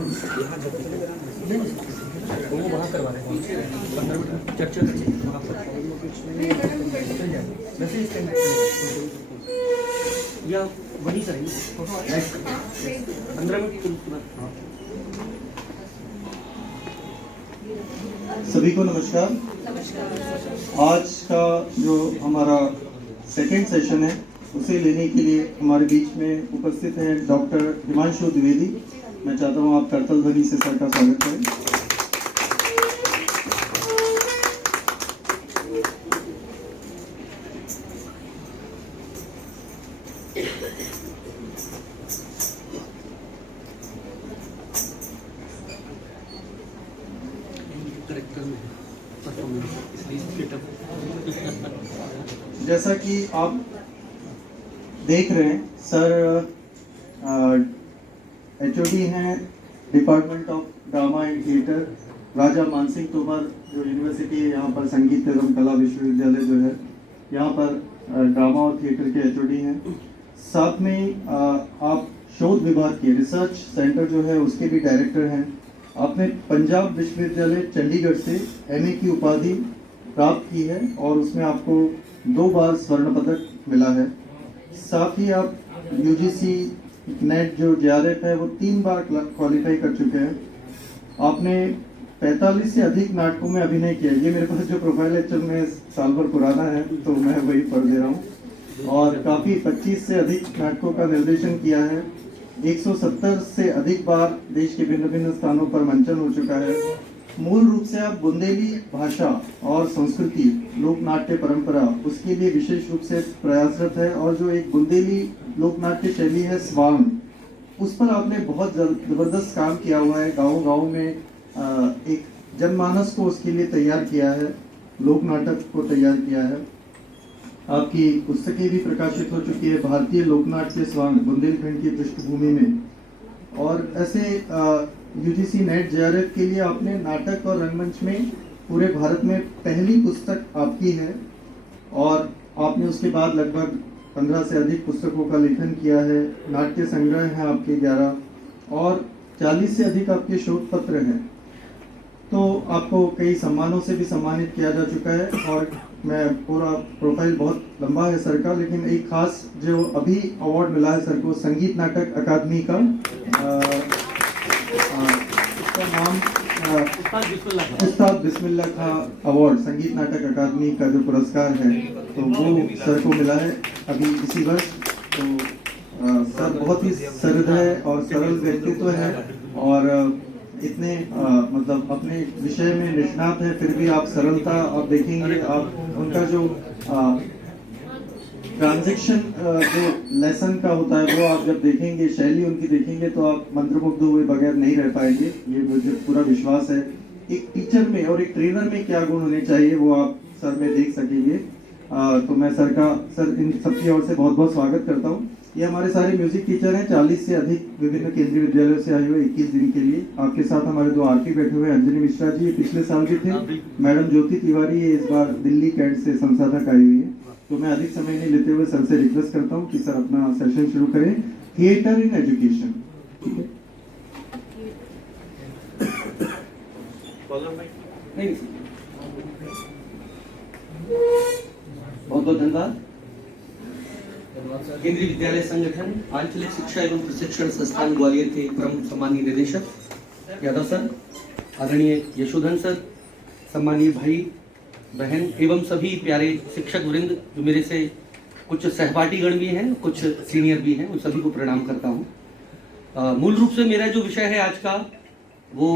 वो वहाँ करवा रहे हैं 15 मिनट चर्चा करके वहाँ पर वैसे इस टाइम या वही करेंगे 15 मिनट के बाद। सभी को नमस्कार। आज का जो हमारा सेकेंड सेशन है उसे लेने के लिए हमारे बीच में उपस्थित हैं डॉक्टर हिमांशु द्विवेदी। मैं चाहता हूं आप करतल ध्वनि से सर का स्वागत करें। जैसा कि आप देख रहे हैं सर HOD हैं department of drama and theatre Raja Mansingh Tomar जो यूनिवर्सिटी है यहाँ पर संगीत एवं कला विश्वविद्यालय जो है यहाँ पर ड्रामा और थिएटर के HOD हैं। साथ में आप शोध विभाग के रिसर्च सेंटर जो है उसके भी डायरेक्टर हैं। आपने पंजाब विश्वविद्यालय चंडीगढ़ से MA की उपाधि प्राप्त की है और उसमें आपको 2 बार स्वर्ण पदक मिला है। साथ ही आप UGC नेट जो JRF है वो 3 बार क्वालिफाई कर चुके हैं। आपने 45 से अधिक नाटकों में अभिनय किया। ये मेरे पास जो प्रोफाइल है चल में साल भर पुराना है तो मैं वही पढ़ दे रहा हूँ। और काफ़ी 25 से अधिक नाटकों का निर्देशन किया है। 170 से अधिक बार देश के भिन्न भिन्न स्थानों पर मंचन हो चुका है। मूल रूप से आप बुंदेली भाषा और संस्कृति लोक नाट्य परंपरा उसके लिए विशेष रूप से प्रयासरत है और जो एक बुंदेली लोक नाट्य शैली है स्वांग उस पर आपने बहुत जबरदस्त काम किया हुआ है। गाँव में एक जनमानस को उसके लिए तैयार किया है, लोक नाटक को तैयार किया है। आपकी पुस्तकें भी प्रकाशित हो चुकी है भारतीय लोकनाट्य स्वांग बुंदेलखंड की पृष्ठभूमि में। और ऐसे UGC नेट JRF के लिए आपने नाटक और रंगमंच में पूरे भारत में पहली पुस्तक आपकी है और आपने उसके बाद लगभग 15 से अधिक पुस्तकों का लेखन किया है। नाट्य संग्रह हैं आपके 11 और 40 से अधिक आपके शोध पत्र हैं। तो आपको कई सम्मानों से भी सम्मानित किया जा चुका है और मैं पूरा प्रोफाइल बहुत लंबा है सर का, लेकिन एक खास जो अभी अवार्ड मिला है सर को संगीत नाटक अकादमी का उसका नाम उस्ताद बिस्मिल्लाह खां अवार्ड संगीत नाटक अकादमी का जो पुरस्कार है तो वो सर को मिला है अभी इसी वर्ष। तो सर बहुत ही सहृदय और सरल व्यक्तित्व है और इतने मतलब अपने विषय में निष्णात है फिर भी आप सरलता आप देखेंगे। आप उनका जो ट्रांजैक्शन जो लेसन का होता है वो आप जब देखेंगे, शैली उनकी देखेंगे तो आप मंत्रमुग्ध हुए बगैर नहीं रह पाएंगे, ये मुझे पूरा विश्वास है। एक टीचर में और एक ट्रेनर में क्या गुण होने चाहिए वो आप सर में देख सकेंगे। तो मैं सर इन सबकी ओर से बहुत बहुत स्वागत करता हूँ। ये हमारे सारे म्यूजिक टीचर हैं, 40 से अधिक विभिन्न केंद्रीय विद्यालयों से आए हुए 21 दिन के लिए। आपके साथ हमारे 2 आरती बैठे हुए अंजलि मिश्रा जी, ये पिछले साल भी थे। मैडम ज्योति तिवारी ये इस बार दिल्ली कैंट से संसाधक आई हुई है। तो मैं अधिक समय नहीं लेते हुए सर से रिक्वेस्ट करता हूँ कि सर अपना सेशन शुरू करें। Theatre in education. बहुत बहुत धन्यवाद। केंद्रीय विद्यालय संगठन आंचलिक शिक्षा एवं प्रशिक्षण संस्थान ग्वालियर के प्रमुख सम्मानीय निदेशक यादव सर, आदरणीय यशोधन सर, सम्मानीय भाई बहन एवं सभी प्यारे शिक्षक वृंद जो मेरे से कुछ सहपाठीगण भी हैं कुछ सीनियर भी हैं, उन सभी को प्रणाम करता हूँ। मूल रूप से मेरा जो विषय है आज का वो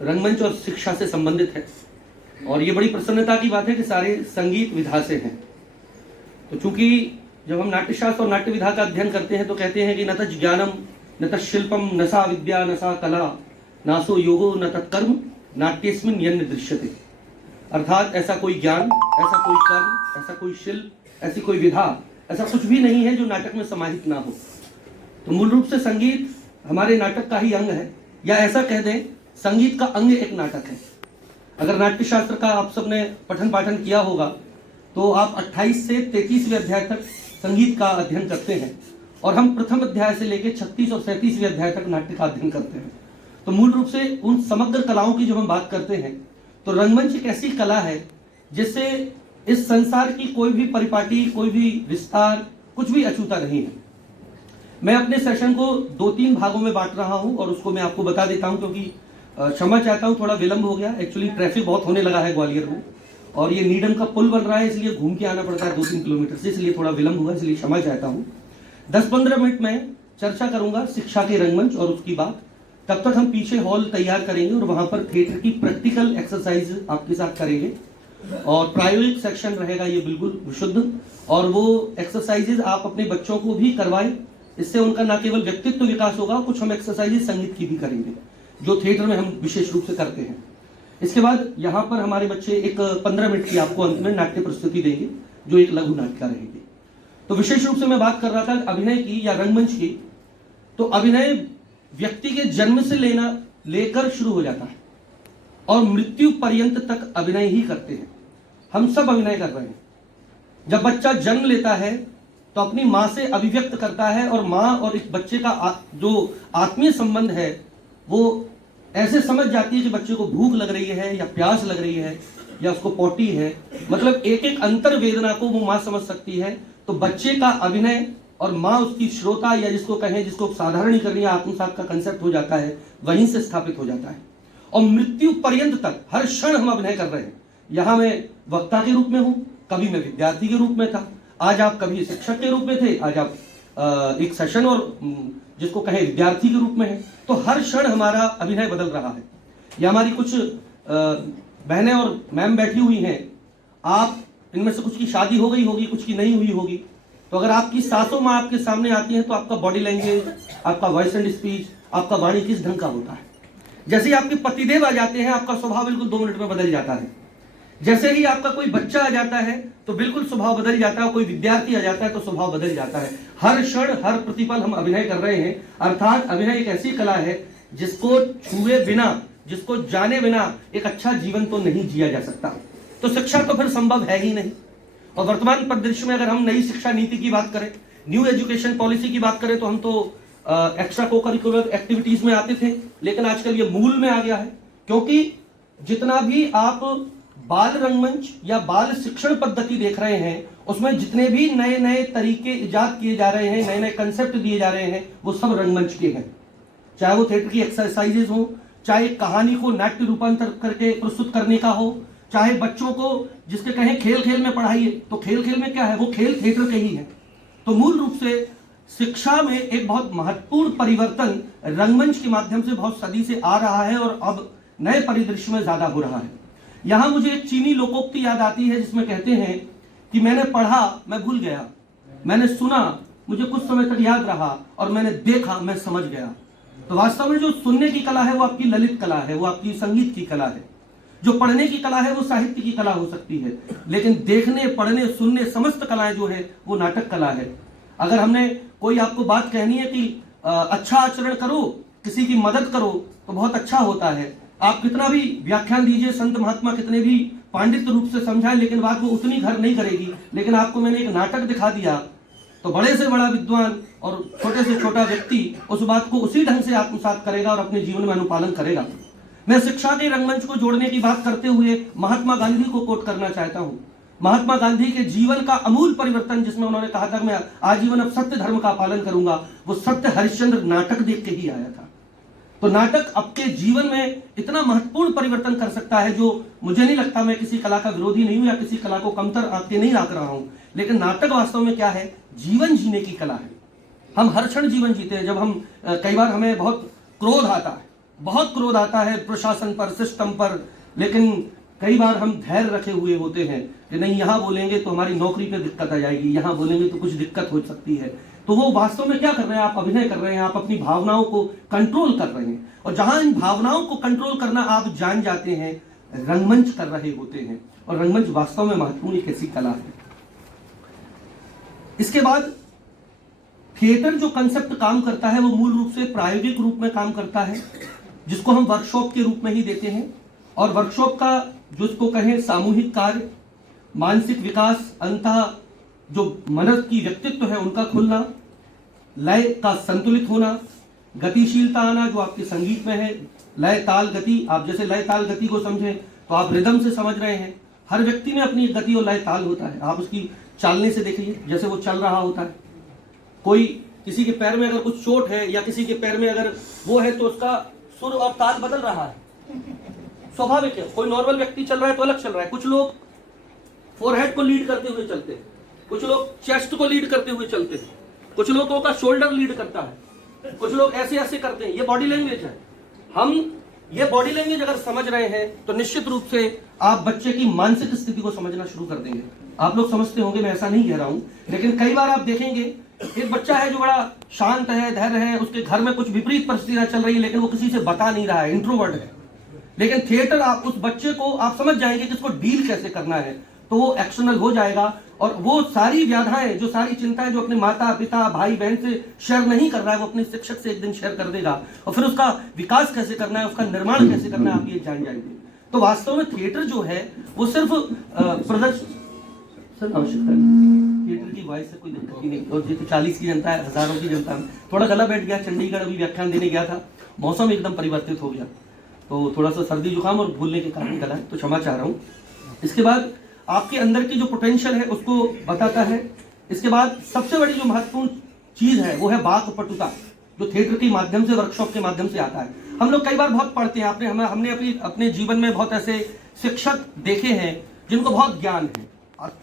रंगमंच और शिक्षा से संबंधित है और ये बड़ी प्रसन्नता की बात है कि सारे संगीत विधा से हैं। तो चूंकि जब हम नाट्यशास्त्र और नाट्य विधा का अध्ययन करते हैं तो कहते हैं कि न तज् ज्ञानम न तत्शिल्पम न सा विद्या न सा कला नासो योगो न तत्कर्म नाट्यस्मिन् यन्न दृश्यते। अर्थात ऐसा कोई ज्ञान, ऐसा कोई कर्म, ऐसा कोई शिल्प, ऐसी कोई विधा, ऐसा कुछ भी नहीं है जो नाटक में समाहित ना हो। तो मूल रूप से संगीत हमारे नाटक का ही अंग है, या ऐसा कह दें संगीत का अंग एक नाटक है। अगर नाट्यशास्त्र का आप सबने पठन पाठन किया होगा तो आप 28 से 33वें अध्याय तक संगीत का अध्ययन करते हैं और हम प्रथम अध्याय से लेकर 36 और 37वें अध्याय तक नाट्य का अध्ययन करते हैं। तो मूल रूप से उन समग्र कलाओं की जब हम बात करते हैं तो रंगमंच एक ऐसी कला है जिससे इस संसार की कोई भी परिपाटी, कोई भी विस्तार, कुछ भी अछूता नहीं है। मैं अपने सेशन को 2-3 भागों में बांट रहा हूं और उसको मैं आपको बता देता हूं, क्योंकि क्षमा चाहता हूं थोड़ा विलंब हो गया। एक्चुअली ट्रैफिक बहुत होने लगा है ग्वालियर में और ये नीडम का पुल बन रहा है, इसलिए घूम के आना पड़ता है 2-3 किलोमीटर से, इसलिए थोड़ा विलंब हुआ, इसलिए क्षमा चाहता हूं। 10-15 मिनट में चर्चा करूंगा शिक्षा के रंगमंच और उसकी बात। तब तक हम पीछे हॉल तैयार करेंगे और वहां पर थिएटर की प्रैक्टिकल एक्सरसाइज आपके साथ करेंगे और प्रायोगिक सेक्शन रहेगा ये बिल्कुल विशुद्ध, और वो एक्सरसाइजेज आप अपने बच्चों को भी करवाएं। इससे उनका न केवल व्यक्तित्व विकास होगा, कुछ हम एक्सरसाइजेज संगीत की भी करेंगे जो थिएटर में हम विशेष रूप से करते हैं। इसके बाद यहाँ पर हमारे बच्चे एक 15 मिनट की आपको अंत में नाट्य प्रस्तुति देंगे जो एक लघु नाटिका रहेगी। तो विशेष रूप से मैं बात कर रहा था अभिनय की या रंगमंच की। तो अभिनय व्यक्ति के जन्म से लेकर शुरू हो जाता है और मृत्यु पर्यंत तक अभिनय ही करते हैं। हम सब अभिनय कर रहे हैं। जब बच्चा जन्म लेता है तो अपनी मां से अभिव्यक्त करता है और मां और इस बच्चे का जो आत्मीय संबंध है वो ऐसे समझ जाती है कि बच्चे को भूख लग रही है या प्यास लग रही है या उसको पोटी है, मतलब एक एक अंतर वेदना को वो मां समझ सकती है। तो बच्चे का अभिनय और मां उसकी श्रोता या जिसको कहें, जिसको साधारणीकरण या आत्मसात का कंसेप्ट हो जाता है, वहीं से स्थापित हो जाता है। और मृत्यु पर्यंत तक हर क्षण हम अभिनय कर रहे हैं। यहां मैं वक्ता के रूप में हूं, कभी मैं विद्यार्थी के रूप में था, आज आप कभी शिक्षक के रूप में थे, आज आप एक सेशन और जिसको कहें विद्यार्थी के रूप में है। तो हर क्षण हमारा अभिनय बदल रहा है। यह हमारी कुछ बहनें और मैम बैठी हुई हैं, आप इनमें से कुछ की शादी हो गई होगी, कुछ की नहीं हुई होगी। तो अगर आपकी सासों माँ आपके सामने आती हैं तो आपका बॉडी लैंग्वेज, आपका वॉइस एंड स्पीच, आपका वाणी किस ढंग का होता है। जैसे ही आपके पतिदेव आ जाते हैं आपका स्वभाव बिल्कुल 2 मिनट में बदल जाता है। जैसे ही आपका कोई बच्चा आ जाता है तो बिल्कुल स्वभाव बदल जाता है, कोई विद्यार्थी आ जाता है तो स्वभाव बदल जाता है। हर क्षण हर प्रतिपल हम अभिनय कर रहे हैं। अर्थात अभिनय एक ऐसी कला है जिसको छुए बिना, जिसको जाने बिना एक अच्छा जीवन तो नहीं जिया जा सकता। तो शिक्षा तो फिर संभव है ही नहीं। और वर्तमान परिदृश्य में अगर हम नई शिक्षा नीति की बात करें, न्यू एजुकेशन पॉलिसी की बात करें, तो हम तो एक्स्ट्रा को करिकुलर एक्टिविटीज में आते थे, लेकिन आजकल ये मूल में आ गया है। क्योंकि जितना भी आप बाल रंगमंच या बाल शिक्षण पद्धति देख रहे हैं उसमें जितने भी नए नए तरीके इजाद किए जा रहे हैं, नए नए कंसेप्ट दिए जा रहे हैं, वो सब रंगमंच के हैं। चाहे वो थिएटर की एक्सरसाइजेज हो, चाहे कहानी को नाट्य रूपांतर करके प्रस्तुत करने का हो, चाहे बच्चों को जिसके कहें खेल खेल में पढ़ाइए, तो खेल खेल में क्या है, वो खेल थिएटर के ही है। तो मूल रूप से शिक्षा में एक बहुत महत्वपूर्ण परिवर्तन रंगमंच के माध्यम से बहुत सदी से आ रहा है और अब नए परिदृश्य में ज्यादा हो रहा है। यहां मुझे एक चीनी लोकोक्ति याद आती है जिसमें कहते हैं कि मैंने पढ़ा मैं भूल गया, मैंने सुना मुझे कुछ समय तक याद रहा, और मैंने देखा मैं समझ गया। तो वास्तव में जो सुनने की कला है वो आपकी ललित कला है, वो आपकी संगीत की कला है। जो पढ़ने की कला है वो साहित्य की कला हो सकती है, लेकिन देखने, पढ़ने, सुनने समस्त कलाएं जो है वो नाटक कला है। अगर हमने कोई आपको बात कहनी है कि अच्छा आचरण करो, किसी की मदद करो, तो बहुत अच्छा होता है। आप कितना भी व्याख्यान दीजिए, संत महात्मा कितने भी पांडित्य रूप से समझाएं, लेकिन बात वो उतनी घर नहीं करेगी। लेकिन आपको मैंने एक नाटक दिखा दिया तो बड़े से बड़ा विद्वान और छोटे से छोटा व्यक्ति उस बात को उसी ढंग से आत्मसात करेगा और अपने जीवन में अनुपालन करेगा। मैं शिक्षा के रंगमंच को जोड़ने की बात करते हुए महात्मा गांधी को कोट करना चाहता हूं। महात्मा गांधी के जीवन का अमूल परिवर्तन, जिसमें उन्होंने कहा था मैं आजीवन अब सत्य धर्म का पालन करूंगा, वो सत्य हरिश्चंद्र नाटक देख के ही आया था। तो नाटक आपके जीवन में इतना महत्वपूर्ण परिवर्तन कर सकता है, जो मुझे नहीं लगता, मैं किसी कला का विरोधी नहीं हूं या किसी कला को कमतर आके नहीं रख रहा हूं, लेकिन नाटक वास्तव में क्या है, जीवन जीने की कला है। हम हर क्षण जीवन जीते हैं। जब हम कई बार हमें बहुत क्रोध आता है प्रशासन पर, सिस्टम पर, लेकिन कई बार हम धैर्य रखे हुए होते हैं कि नहीं यहां बोलेंगे तो हमारी नौकरी पे दिक्कत आ जाएगी, यहां बोलेंगे तो कुछ दिक्कत हो सकती है। तो वो वास्तव में क्या कर रहे हैं, आप अभिनय कर रहे हैं, आप अपनी भावनाओं को कंट्रोल कर रहे हैं। और जहां इन भावनाओं को कंट्रोल करना आप जान जाते हैं, रंगमंच कर रहे होते हैं। और रंगमंच वास्तव में महत्वपूर्ण एक ऐसी कला है। इसके बाद थिएटर जो कंसेप्ट काम करता है वो मूल रूप से प्रायोगिक रूप में काम करता है, जिसको हम वर्कशॉप के रूप में ही देते हैं। और वर्कशॉप का जो इसको कहें सामूहिक कार्य, मानसिक विकास, अंतः जो मन की व्यक्तित्व है उनका खुलना, लय का संतुलित होना, गतिशीलता आना जो आपके संगीत में है, लय ताल गति, आप जैसे लय ताल गति को समझें तो आप रिदम से समझ रहे हैं। हर व्यक्ति में अपनी गति और लय ताल होता है, आप उसकी चालने से देखिए जैसे वो चल रहा होता है। कोई किसी के पैर में अगर कुछ चोट है या किसी के पैर में अगर वो है तो उसका सुर और ताल बदल रहा है, स्वाभाविक है। कोई नॉर्मल व्यक्ति चल रहा है तो अलग चल रहा है। कुछ लोग फोरहेड को लीड करते हुए चलते हैं, कुछ लोग चेस्ट को लीड करते हुए चलते हैं, कुछ लोगों का शोल्डर लीड करता है, कुछ लोग ऐसे ऐसे करते हैं। ये बॉडी लैंग्वेज है। हम ये बॉडी लैंग्वेज अगर समझ रहे हैं तो निश्चित रूप से आप बच्चे की मानसिक स्थिति को समझना शुरू कर देंगे। आप लोग समझते होंगे, मैं ऐसा नहीं कह रहा हूं, लेकिन कई बार आप देखेंगे एक बच्चा है जो बड़ा शांत है, धैर्य है, उसके घर में कुछ विपरीत परिस्थितियां चल रही है लेकिन वो किसी से बता नहीं रहा है, इंट्रोवर्ट है। लेकिन थिएटर आप उस बच्चे को आप समझ जाएंगे कि इसको डील कैसे करना है, तो वो एक्शनल हो जाएगा और वो सारी व्याधाएं, जो सारी चिंताएं जो अपने माता पिता भाई बहन से शेयर नहीं कर रहा है, वो अपने शिक्षक से एक दिन शेयर कर देगा और फिर उसका विकास कैसे करना है, उसका निर्माण कैसे करना है, आप ये जान जाएंगे। तो वास्तव में थिएटर जो है वो सिर्फ प्रदर्शन सर आवश्यकता है। थिएटर की वॉइस से कोई दिक्कत ही नहीं, और जैसे 40 की जनता है, हजारों की जनता में थोड़ा गला बैठ गया। चंडीगढ़ अभी व्याख्यान देने गया था, मौसम एकदम परिवर्तित हो गया तो थोड़ा सा सर्दी जुकाम और भूलने के कारण गला है, तो क्षमा चाह रहा हूँ। इसके बाद आपके अंदर की जो पोटेंशियल है उसको बताता है। इसके बाद सबसे बड़ी जो महत्वपूर्ण चीज है वो है वाक्पटुता, जो थिएटर के माध्यम से, वर्कशॉप के माध्यम से आता है। हम लोग कई बार बहुत पढ़ते हैं, हमने अपने जीवन में बहुत ऐसे शिक्षक देखे हैं जिनको बहुत ज्ञान है,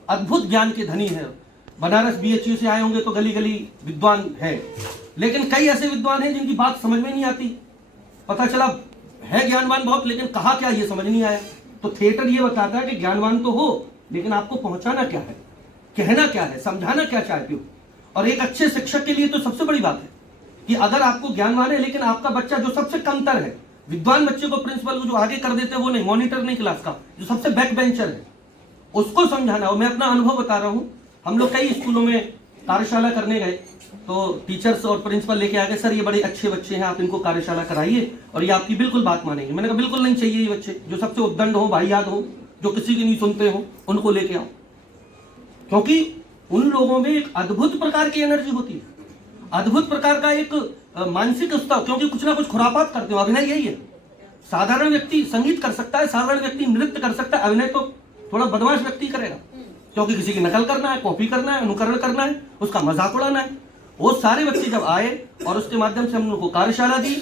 अद्भुत ज्ञान के धनी है। बनारस BHU से आए होंगे तो गली गली विद्वान है, लेकिन कई ऐसे विद्वान हैं जिनकी बात समझ में नहीं आती। पता चला है ज्ञानवान बहुत, लेकिन कहा क्या ये समझ नहीं आया। तो थिएटर ये बताता है कि ज्ञानवान तो हो, लेकिन आपको पहुंचाना क्या है, कहना क्या है, समझाना क्या चाहते हो। और एक अच्छे शिक्षक के लिए तो सबसे बड़ी बात है कि अगर आपको ज्ञानवान है लेकिन आपका बच्चा जो सबसे कमतर है, विद्वान बच्चे को प्रिंसिपल को जो आगे कर देते हैं वो नहीं, मॉनिटर नहीं क्लास का, जो सबसे बैक बेंचर है उसको समझाना। और मैं अपना अनुभव बता रहा हूं, हम लोग कई स्कूलों में कार्यशाला करने गए तो टीचर्स और प्रिंसिपल लेके आ गए, सर ये बड़े अच्छे बच्चे हैं, आप इनको कार्यशाला कराइए और ये आपकी बिल्कुल बात मानेंगे। मैंने कहा बिल्कुल नहीं चाहिए, ये बच्चे जो सबसे उद्दंड हो, वाहियात हो, जो किसी की नहीं सुनते हो, उनको लेके आओ, क्योंकि उन लोगों में एक अद्भुत प्रकार की एनर्जी होती है, अद्भुत प्रकार का एक मानसिक उत्साह, क्योंकि कुछ ना कुछ खुरापात करते हो। अभिनय यही है। साधारण व्यक्ति संगीत कर सकता है, साधारण व्यक्ति नृत्य कर सकता है, अभिनय तो थोड़ा बदमाश व्यक्ति करेगा, क्योंकि किसी की नकल करना है, कॉपी करना है, अनुकरण करना है, उसका मजाक उड़ाना है। वो सारे बच्चे जब आए और उसके माध्यम से हम लोगों को कार्यशाला दी,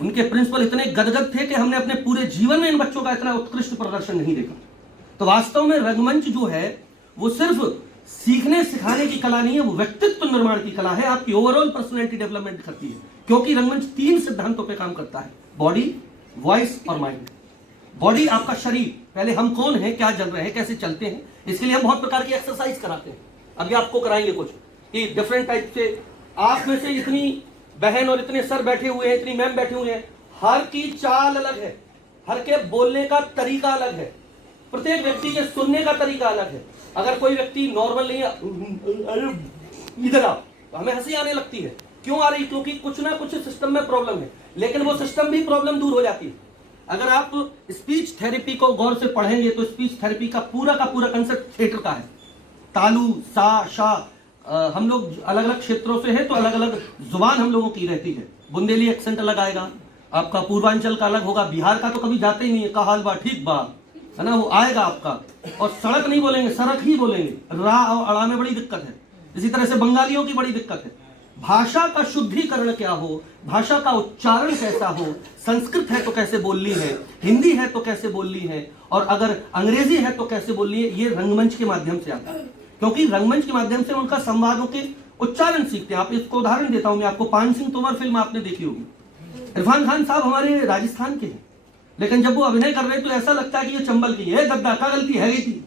उनके प्रिंसिपल इतने गदगद थे कि हमने अपने पूरे जीवन में इन बच्चों का इतना उत्कृष्ट प्रदर्शन नहीं देखा। तो वास्तव में रंगमंच जो है वो सिर्फ सीखने सिखाने की कला नहीं है, वो व्यक्तित्व निर्माण की कला है, आपकी ओवरऑल पर्सनैलिटी डेवलपमेंट करती है। क्योंकि रंगमंच 3 सिद्धांतों पे काम करता है, बॉडी, वॉइस और माइंड। बॉडी आपका शरीर, पहले हम कौन है, क्या चल रहे हैं, कैसे चलते हैं, इसके लिए हम बहुत प्रकार की एक्सरसाइज कराते हैं। अभी आपको कराएंगे कुछ कि डिफरेंट टाइप से, आप में से इतनी बहन और इतने सर बैठे हुए हैं, इतनी मैम बैठे हुए हैं, हर की चाल अलग है, हर के बोलने का तरीका अलग है, प्रत्येक व्यक्ति के सुनने का तरीका अलग है। अगर कोई व्यक्ति नॉर्मल नहीं है, इधर आओ, तो हमें हंसी आने लगती है। क्यों आ रही? क्योंकि कुछ ना कुछ सिस्टम में प्रॉब्लम है, लेकिन वो सिस्टम भी प्रॉब्लम दूर हो जाती है। अगर आप स्पीच थेरेपी को गौर से पढ़ेंगे तो स्पीच थेरेपी का पूरा कंसेप्ट थिएटर का है। तालू, सा, शा, हम लोग अलग अलग क्षेत्रों से हैं तो अलग अलग जुबान हम लोगों की रहती है। बुंदेली एक्सेंट अलग आएगा, आपका पूर्वांचल का अलग होगा, बिहार का तो कभी जाते ही नहीं है, का हाल बा ठीक बा, है ना, वो आएगा आपका। और सड़क नहीं बोलेंगे, सड़क ही बोलेंगे, रा और अड़ा में बड़ी दिक्कत है। इसी तरह से बंगालियों की बड़ी दिक्कत है। भाषा का शुद्धिकरण क्या हो, भाषा का उच्चारण कैसा हो, संस्कृत है तो कैसे बोलनी है, हिंदी है तो कैसे बोलनी है, और अगर अंग्रेजी है तो कैसे बोलनी है, ये रंगमंच के माध्यम से आता है। क्योंकि रंगमंच के माध्यम से उनका संवादों के उच्चारण सीखते हैं। आप इसको उदाहरण देता हूं मैं आपको, पान सिंह तोमर फिल्म आपने देखी होगी। इरफान खान साहब हमारे राजस्थान के हैं, लेकिन जब वो अभिनय कर रहे हैं तो ऐसा लगता है कि ये चंबल की है, गद्दा का गलती है गई थी,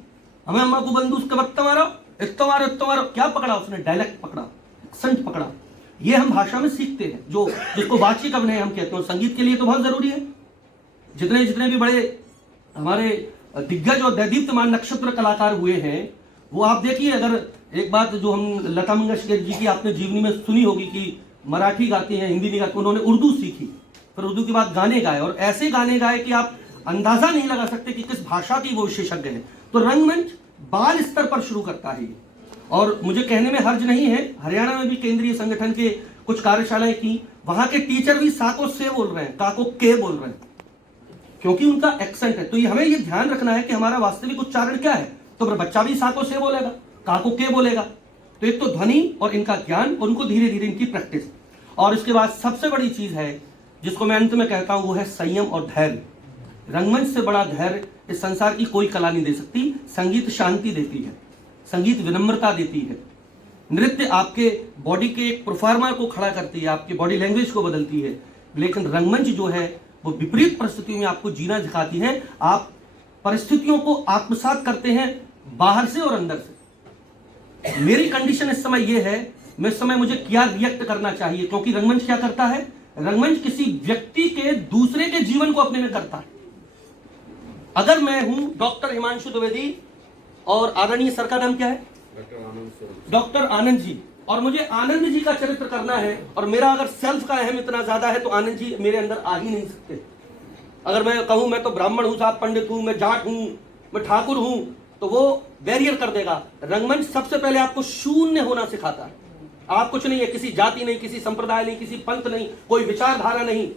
हमें अम्मा को बंदूक के बत्ता मारो, इतना मारो इतना मारो, क्या पकड़ा उसने, डायलेक्ट पकड़ा, एक्सेंट पकड़ा। ये हम भाषा में सीखते हैं, जो जिसको वाचिक अभिनय हम कहते हैं। संगीत के लिए तो बहुत जरूरी है। जितने भी बड़े हमारे दिग्गज और दैदीप्यमान नक्षत्र कलाकार हुए हैं, वो आप देखिए, अगर एक बात जो हम लता मंगेशकर जी की आपने जीवनी में सुनी होगी कि मराठी गाती हैं, हिंदी नहीं गाती, उन्होंने उर्दू सीखी, फिर उर्दू के बाद गाने गाए, और ऐसे गाने गाए कि आप अंदाजा नहीं लगा सकते कि किस भाषा की वो विशेषज्ञ है। तो रंगमंच बाल स्तर पर शुरू करता है। और मुझे कहने में हर्ज नहीं है, हरियाणा में भी केंद्रीय संगठन के कुछ कार्यशालाएं की, वहां के टीचर भी सा को से बोल रहे हैं, का को के बोल रहे हैं, क्योंकि उनका एक्सेंट है। तो ये हमें ये ध्यान रखना है कि हमारा वास्तविक उच्चारण क्या है। तो फिर बच्चा भी सा को से बोलेगा, का को के बोलेगा। तो एक तो ध्वनि और इनका ज्ञान, और उनको धीरे धीरे इनकी प्रैक्टिस, और इसके बाद सबसे बड़ी चीज है जिसको मैं अंत में कहता हूं, वो है संयम और धैर्य। रंगमंच से बड़ा धैर्य इस संसार की कोई कला नहीं दे सकती। संगीत शांति देती है, संगीत विनम्रता देती है, नृत्य आपके बॉडी के एक प्रोफार्मा को खड़ा करती है, आपकी बॉडी लैंग्वेज को बदलती है। लेकिन रंगमंच जो है वो विपरीत परिस्थितियों में आपको जीना सिखाती है। आप परिस्थितियों को आत्मसात करते हैं बाहर से और अंदर से। मेरी कंडीशन इस समय ये है, मैं इस समय मुझे क्या रिएक्ट करना चाहिए, क्योंकि रंगमंच क्या करता है, रंगमंच किसी व्यक्ति के दूसरे के जीवन को अपने में करता है। अगर मैं हूं डॉक्टर हिमांशु द्विवेदी और आदरणीय सर का नाम क्या है, डॉक्टर आनंद जी, और मुझे आनंद जी का चरित्र करना है, और मेरा अगर सेल्फ का अहम इतना ज्यादा है तो आनंद जी मेरे अंदर आ ही नहीं सकते। अगर मैं कहूं मैं तो ब्राह्मण हूं, साहब पंडित हूं, मैं जाट हूं, मैं ठाकुर हूं, तो वो बैरियर कर देगा। रंगमंच सबसे पहले आपको शून्य होना सिखाता है। आप कुछ नहीं है, किसी जाति नहीं, किसी संप्रदाय नहीं, किसी पंथ नहीं, कोई विचारधारा नहीं,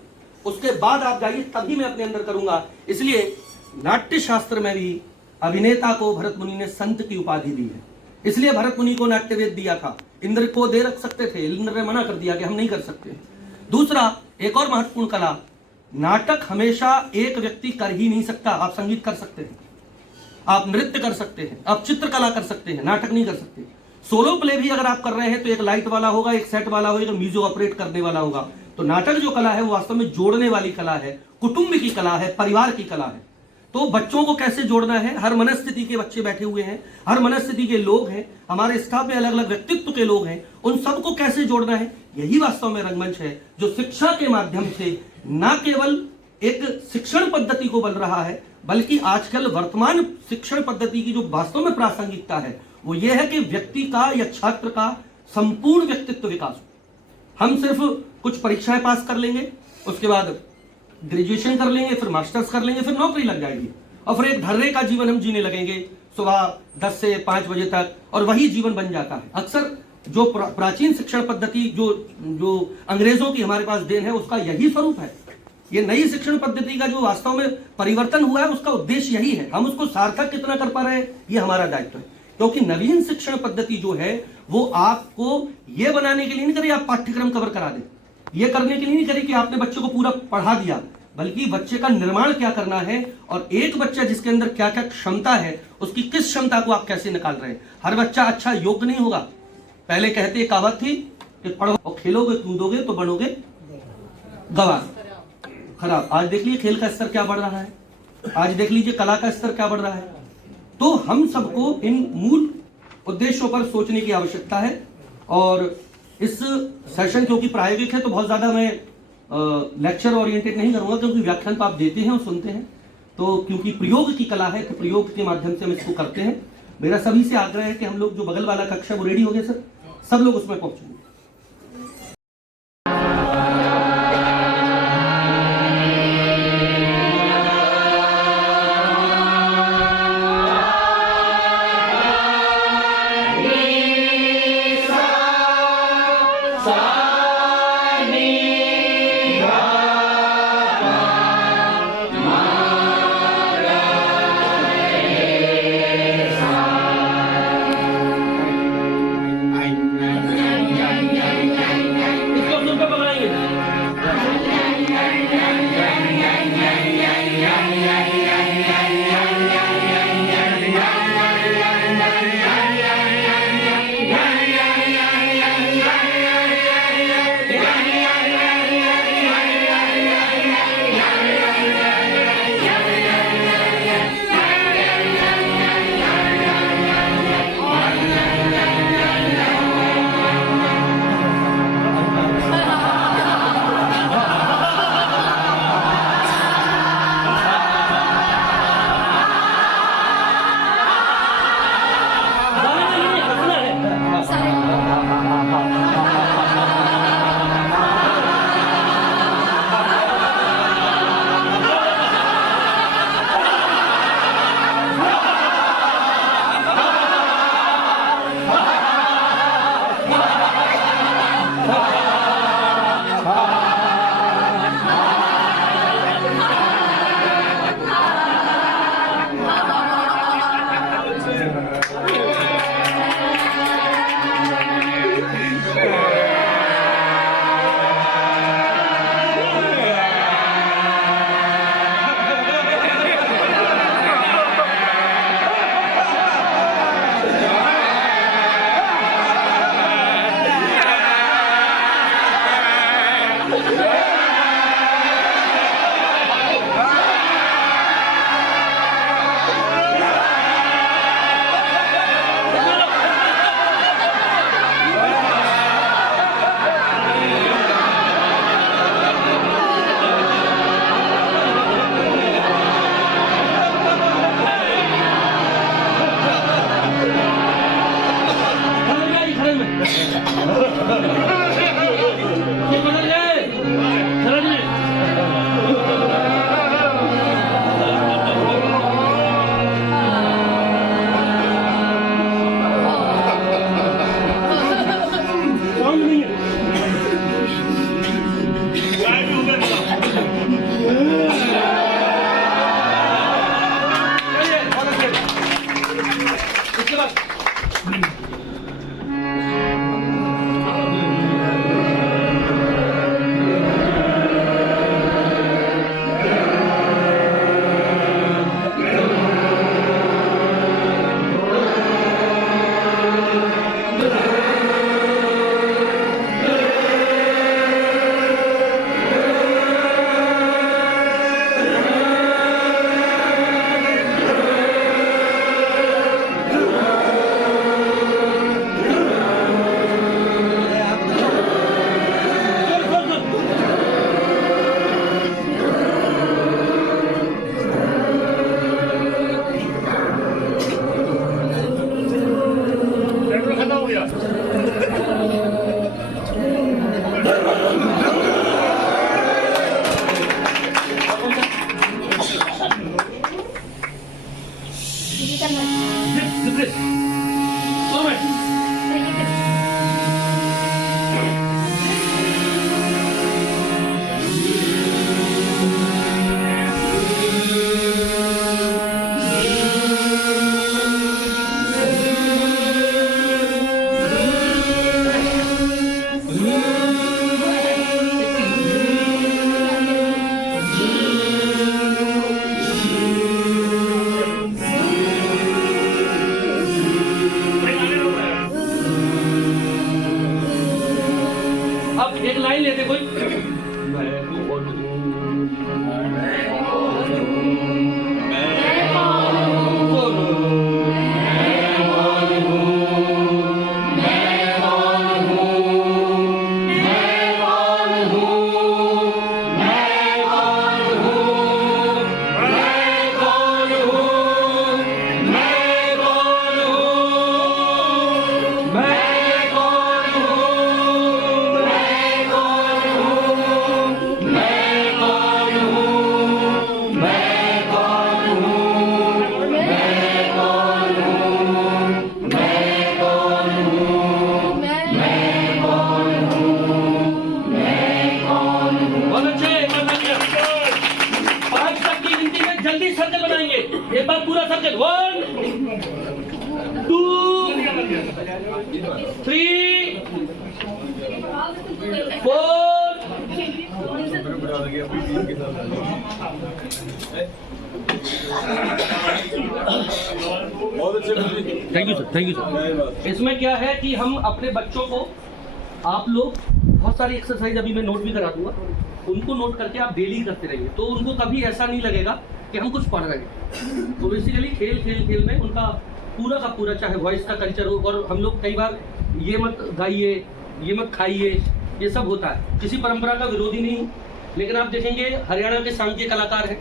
उसके बाद आप जाइए, तभी मैं अपने अंदर करूंगा। इसलिए नाट्य शास्त्र में भी अभिनेता को भरत मुनि ने संत की उपाधि दी है। इसलिए भरत मुनि को नाट्यवेद दिया था। इंद्र को दे रख सकते थे, इंद्र ने मना कर दिया कि हम नहीं कर सकते। दूसरा, एक और महत्वपूर्ण कला, नाटक हमेशा एक व्यक्ति कर ही नहीं सकता। आप संगीत कर सकते हैं, आप नृत्य कर सकते हैं, आप चित्रकला कर सकते हैं, नाटक नहीं कर सकते। सोलो प्ले भी अगर आप कर रहे हैं तो एक लाइट वाला होगा, एक सेट वाला होगा, म्यूजिक ऑपरेट करने वाला होगा। तो नाटक जो कला है वो वास्तव में जोड़ने वाली कला है, कुटुंब की कला है, परिवार की कला है। तो बच्चों को कैसे जोड़ना है, हर मनस्थिति के बच्चे बैठे हुए हैं, हर मनस्थिति के लोग हैं, हमारे स्टाफ में अलग अलग व्यक्तित्व के लोग हैं, उन सबको कैसे जोड़ना है, यही वास्तव में रंगमंच है, जो शिक्षा के माध्यम से न केवल एक शिक्षण पद्धति को बन रहा है, बल्कि आजकल वर्तमान शिक्षण पद्धति की जो वास्तव में प्रासंगिकता है वो ये है कि व्यक्ति का या छात्र का संपूर्ण व्यक्तित्व विकास हो। हम सिर्फ कुछ परीक्षाएं पास कर लेंगे, उसके बाद ग्रेजुएशन कर लेंगे, फिर मास्टर्स कर लेंगे, फिर नौकरी लग जाएगी, और फिर एक धर्रे का जीवन हम जीने लगेंगे सुबह 10 से 5 बजे तक, और वही जीवन बन जाता है। अक्सर जो प्राचीन शिक्षण पद्धति जो अंग्रेजों की हमारे पास देन है, उसका यही स्वरूप है। ये नई शिक्षण पद्धति का जो वास्तव में परिवर्तन हुआ है, उसका उद्देश्य यही है। हम उसको सार्थक कितना कर पा रहे हैं, ये हमारा दायित्व है। क्योंकि नवीन शिक्षण पद्धति जो है वो आपको ये बनाने के लिए नहीं करी आप पाठ्यक्रम कवर करा दे, ये करने के लिए नहीं करी कि आपने बच्चे को पूरा पढ़ा दिया, बल्कि बच्चे का निर्माण क्या करना है, और एक बच्चा जिसके अंदर क्या क्या क्षमता है, उसकी किस क्षमता को आप कैसे निकाल रहे हैं। हर बच्चा अच्छा योग्य नहीं होगा। पहले कहते कहावत थी कि पढ़ो और खेलोगे कूदोगे तो बनोगे गवार, खराब। आज देख लीजिए खेल का स्तर क्या बढ़ रहा है, आज देख लीजिए कला का स्तर क्या बढ़ रहा है। तो हम सबको इन मूल उद्देश्यों पर सोचने की आवश्यकता है। और इस सेशन क्योंकि प्रायोगिक है तो बहुत ज्यादा मैं लेक्चर ओरिएंटेड नहीं करूंगा, क्योंकि व्याख्यान तो आप देते हैं और सुनते हैं। तो क्योंकि प्रयोग की कला है तो प्रयोग के माध्यम से हम इसको करते हैं। मेरा सभी से आग्रह है कि हम लोग जो बगल वाला कक्षा वो रेडी हो गए सर, सब लोग उसमें पहुंचेंगे। सर्कल बनाएंगे, एक बार पूरा circle, 1 2 3 4 thank you sir, thank you sir. इसमें क्या है कि हम अपने बच्चों को, आप लोग बहुत सारी एक्सरसाइज अभी मैं नोट भी करा दूंगा, उनको नोट करके आप डेली करते रहिए, तो उनको कभी ऐसा नहीं लगेगा कि हम कुछ पढ़ रहे हैं। तो बेसिकली खेल में उनका पूरा का पूरा, चाहे वॉइस का कल्चर हो, और हम लोग कई बार ये मत गाइए, ये मत खाइए, ये सब होता है, किसी परंपरा का विरोधी नहीं। लेकिन आप देखेंगे हरियाणा के सांग के कलाकार हैं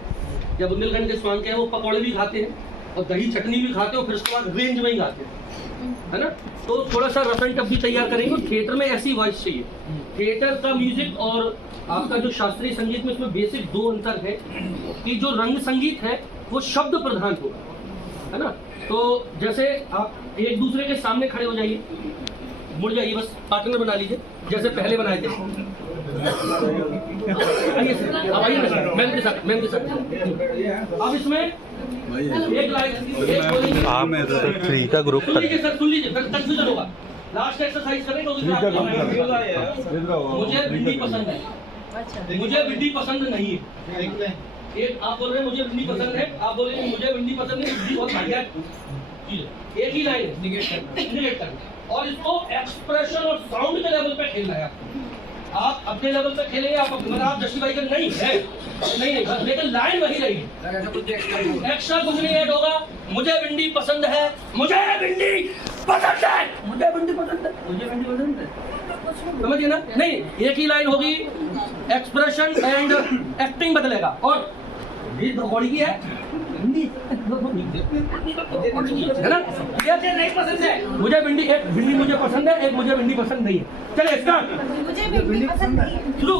या बुंदेलखंड के स्वांग के हैं, वो पकौड़े भी खाते हैं और दही चटनी भी खाते हैं और फिर उसके बाद रेंज में ही गाते हैं, है ना। तो थोड़ा सा रफ एंड टफ भी तैयार करेंगे। थिएटर में ऐसी वॉइस चाहिए। थिएटर का म्यूजिक और आपका जो शास्त्रीय संगीत में, इसमें बेसिक दो अंतर है कि जो रंग संगीत है वो शब्द प्रधान होगा, है ना। तो जैसे आप एक दूसरे के सामने खड़े हो जाइए, मुड़ जाइए, बस पार्टनर बना लीजिए जैसे पहले बनाए थे। आइए सर, अब आइए ना मैम के साथ। अब इसमें एक लाइन, एक बोलेंगे, थ्री का ग्रुप सुन लीजिए सर, सुन लीजिए, कंफ्यूजन होगा। लास्ट एक्सरसाइज करेंगे, मुझे भिंडी पसंद है, मुझे भिंडी पसंद नहीं है। एक आप बोल रहे हैं मुझे भिंडी पसंद है, आप बोल रहे हैं मुझे भिंडी पसंद है, भिंडी बहुत बढ़िया चीज है। एक ही लाइन निगेट करना, और इसको एक्सप्रेशन और साउंड के लेवल पे खेलना है। आप अपने लेवल पे खेलेंगे, आप जस्टिफाई कर नहीं है, नहीं, लेकिन लाइन वही रहेगी, एक्स्ट्रा कुछ नहीं ऐड होगा। मुझे भिंडी पसंद है, मुझे भिंडी पसंद है, मुझे भिंडी पसंद है, मुझे भिंडी पसंद है, समझिए ना। नहीं, एक ही लाइन होगी, एक्सप्रेशन एंड एक्टिंग बदलेगा। और ये बॉडी की है भिंडी, है ना, ये नहीं पसंद है, मुझे भिंडी, एक भिंडी मुझे पसंद है, एक मुझे भिंडी पसंद नहीं है। चलिए स्टार्ट, मुझे भिंडी पसंद नहीं है। शुरू।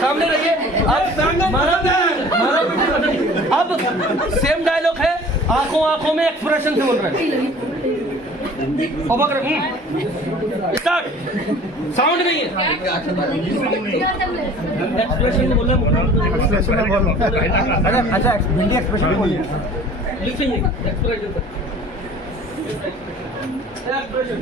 सामने रहिए, अब सेम डायलॉग है, आंखों आंखों में एक्सप्रेशन से बोल रहे हैं। स्टार्ट, साउंड नहीं है, एक्सप्रेशन बोल रहा। अच्छा, भिंडी एक्सप्रेशन बोलिए। लिखिए एक्सप्रेशन, एक्सप्रेशन।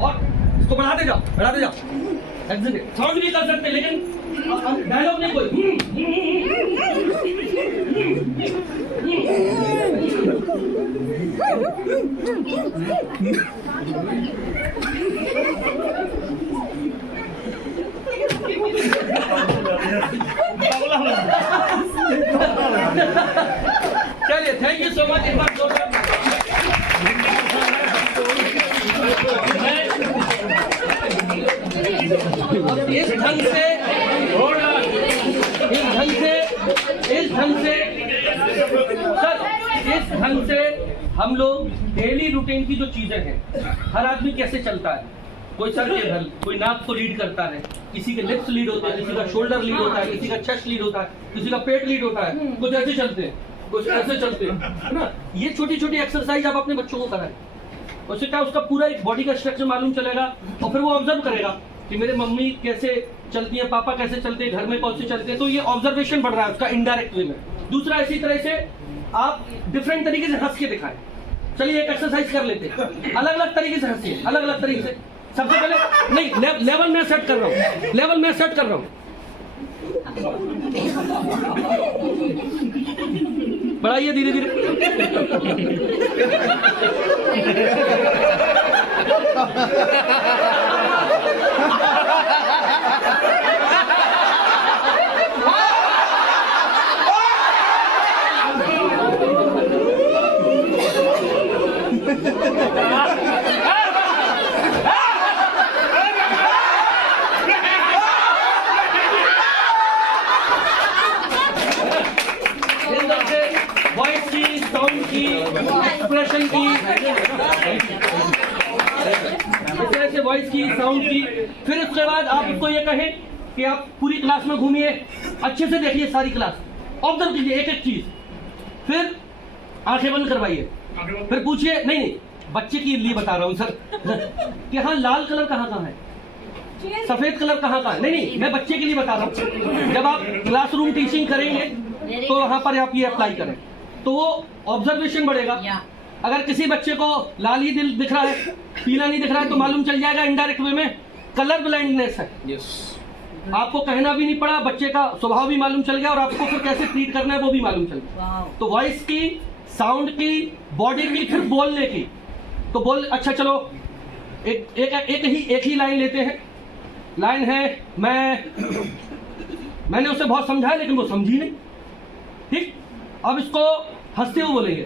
और इसको बढ़ाते जाओ, बढ़ाते जाओ। साउंड भी कर सकते, लेकिन डायलॉग नहीं कोई। चलिए, थैंक यू सो मच। एक बार जोरदार इस ढंग से हम लोग डेली रूटीन की जो चीजें हैं, हर आदमी कैसे चलता है, कोई सर के बल, कोई नाक को लीड करता है, किसी के लिप्स लीड होते हैं, किसी का शोल्डर लीड होता है, किसी का चेस्ट लीड होता है, किसी का पेट लीड होता है, कुछ ऐसे चलते हैं, कुछ ऐसे चलते हैं, है ना। ये छोटी छोटी एक्सरसाइज आप अपने बच्चों को कराएं, उससे क्या उसका पूरा एक बॉडी का स्ट्रक्चर मालूम चलेगा, और फिर वो ऑब्जर्व करेगा कि मेरे मम्मी कैसे चलती है, पापा कैसे चलते हैं, घर में कौन से चलते हैं। तो ये ऑब्जर्वेशन बढ़ रहा है उसका इनडायरेक्ट वे में। दूसरा, इसी तरह से आप डिफरेंट तरीके से हंस के दिखाएं। चलिए एक एक्सरसाइज कर लेते हैं, अलग अलग तरीके से हंसिए, अलग अलग तरीके से। सबसे पहले नहीं, लेवल में सेट कर रहा हूँ, लेवल में सेट कर रहा हूँ। बढ़ाइए धीरे धीरे। वाइब्रेशन की, इस तरह से वॉइस की, साउंड की। फिर उसके बाद आप उसको ये कहें कि आप पूरी क्लास में घूमिए, अच्छे से देखिए सारी क्लास, ऑब्जर्व कीजिए एक एक चीज, फिर आंखें बंद करवाइए, फिर पूछिए, नहीं बच्चे के लिए बता रहा हूँ सर कि हाँ लाल कलर कहाँ कहाँ है, सफेद कलर कहाँ कहाँ है, नहीं मैं बच्चे के लिए बता रहा हूँ। जब आप क्लासरूम टीचिंग करेंगे तो वहाँ पर आप ये अप्लाई करें तो वो ऑब्जर्वेशन बढ़ेगा। अगर किसी बच्चे को लाल ही दिल दिख रहा है, पीला नहीं दिख रहा है, तो मालूम चल जाएगा इनडायरेक्ट वे में कलर ब्लाइंडनेस है। आपको कहना भी नहीं पड़ा, बच्चे का स्वभाव भी मालूम चल गया और आपको फिर कैसे ट्रीट करना है वो भी मालूम चल गया। तो वॉइस की, साउंड की, बॉडी की, फिर बोलने की। तो बोल, अच्छा चलो एक ही लाइन लेते हैं। लाइन है, मैंने उसे बहुत समझाया लेकिन वो समझी नहीं, ठीक। अब इसको हंसते हुए बोलेंगे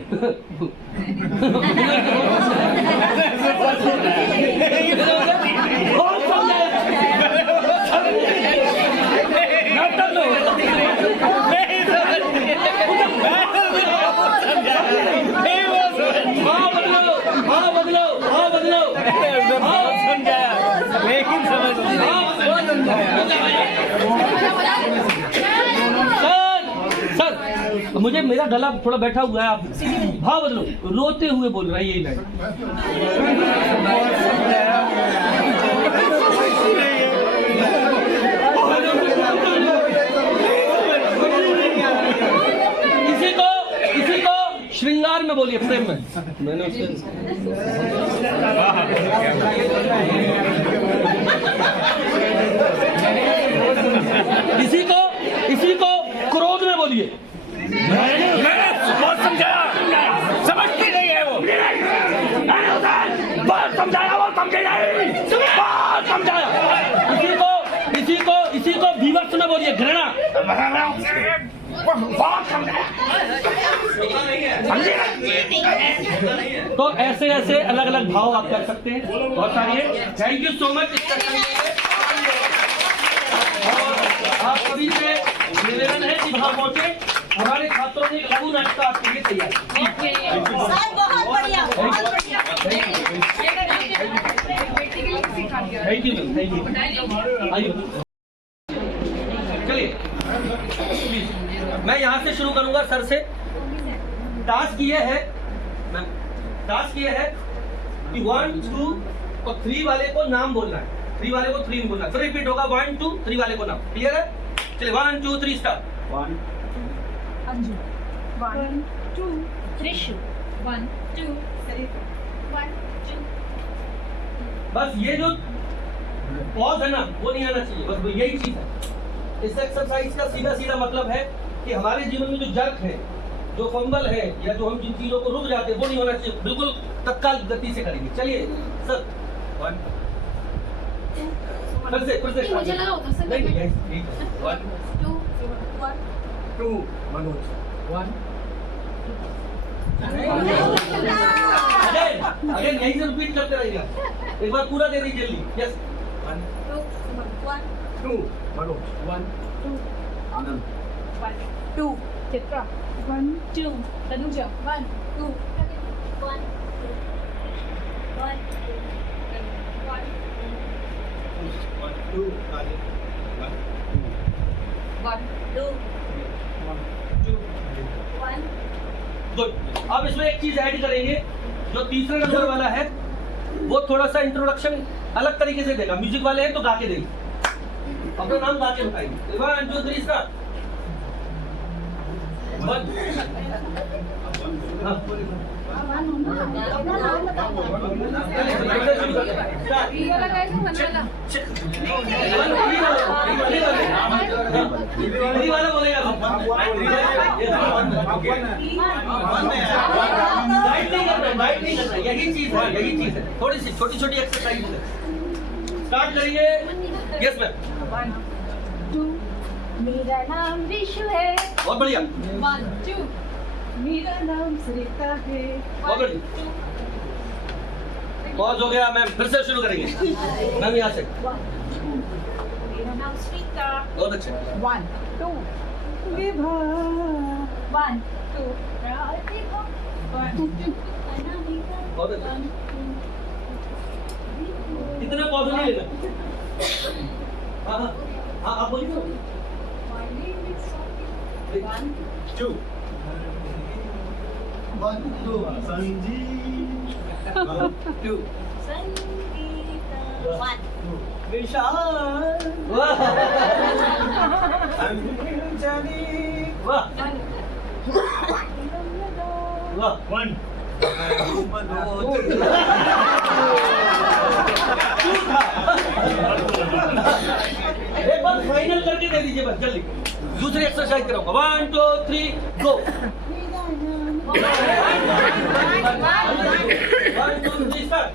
मुझे मेरा गला थोड़ा बैठा हुआ है, आप भाव बदलो, रोते हुए बोल रहा है यही लाइन। इसी को श्रृंगार में बोलिए, प्रेम में। मैंने इसी को क्रोध में बोलिए। मैंने बहुत समझाया, समझती नहीं है वो। बहुत समझाया, वो समझे नहीं, बहुत समझाया। इसी को विवश में बोलिए, घृणा। बहुत समझाया, तो ऐसे ऐसे अलग अलग भाव आप कर सकते हैं, बहुत सारे हैं। Thank you so much. आप सभी से निवेदन है कि भाव पहुंचे। हमारे छात्रों ने लघु नाटक आपके लिए तैयार। बहुत बढ़िया, बहुत बढ़िया। Thank you. आइए चलिए, मैं यहाँ से शुरू करूंगा सर से। टास्क ये है कि 1, 2 और 3 वाले को नाम बोलना है, 3 वाले को 3 बोलना है, फिर रिपीट होगा 1, 2, 3 वाले को नाम। क्लियर है? चलिए 1, 2, 3 स्टार्ट। 1 अंजू, 1 2 त्रिशु, 1 2 सरिता, 1 2। बस ये जो पॉज है ना वो नहीं आना चाहिए, बस यही चीज है। इस एक्सरसाइज का सीधा सीधा मतलब है कि हमारे जीवन में जो जर्क है, जो फंबल है, या जो हम जिन चीजों को रुक जाते हैं वो नहीं होना चाहिए, बिल्कुल तत्काल गति से करेंगे। चलिए सर 1 फिर से मुझे लगा उधर से नहीं 1 2 1 2 मनोज 1 अगेन यहीं से रिपीट करते रहिएगा, एक बार पूरा दे दीजिए जल्दी। यस 1 2 मनोज 1 2 आनंद 1 2 चित्रा, 1 2 तनुजा, 1 2 1 2 गुड। अब इसमें एक चीज ऐड करेंगे, जो तीसरे नंबर वाला है वो थोड़ा सा इंट्रोडक्शन अलग तरीके से देगा। म्यूजिक वाले हैं तो गा के देंगे, अपना नाम गा के बताएंगे। 1 2 3 स्टार्ट। वाला बोलेगा यही चीज है, थोड़ी सी छोटी छोटी एक्सरसाइज है। स्टार्ट करिए। Yes ma'am. 1 2 मेरा नाम विशु है, बहुत बढ़िया। 1 2 मेरा नाम सरिता है, बहुत बढ़िया। पॉज हो गया मैम, फिर से शुरू करेंगे मैम यहाँ से। मेरा नाम श्रीता, बहुत अच्छे। 1 2 विभा, 1 2 राधिका, 1 2 बहुत अच्छा। इतना पौधा नहीं लेना। हाँ हाँ हाँ आप बोलिए तो। 2 1 2 संजीव 2 One. विशाल वाह जानी वाह वाह 1 एक बार फाइनल करके दे दीजिए बस जल्दी। दूसरी एक्सरसाइज कराऊंगा 1 2 3 गो। 1 2 3 स्टार्ट।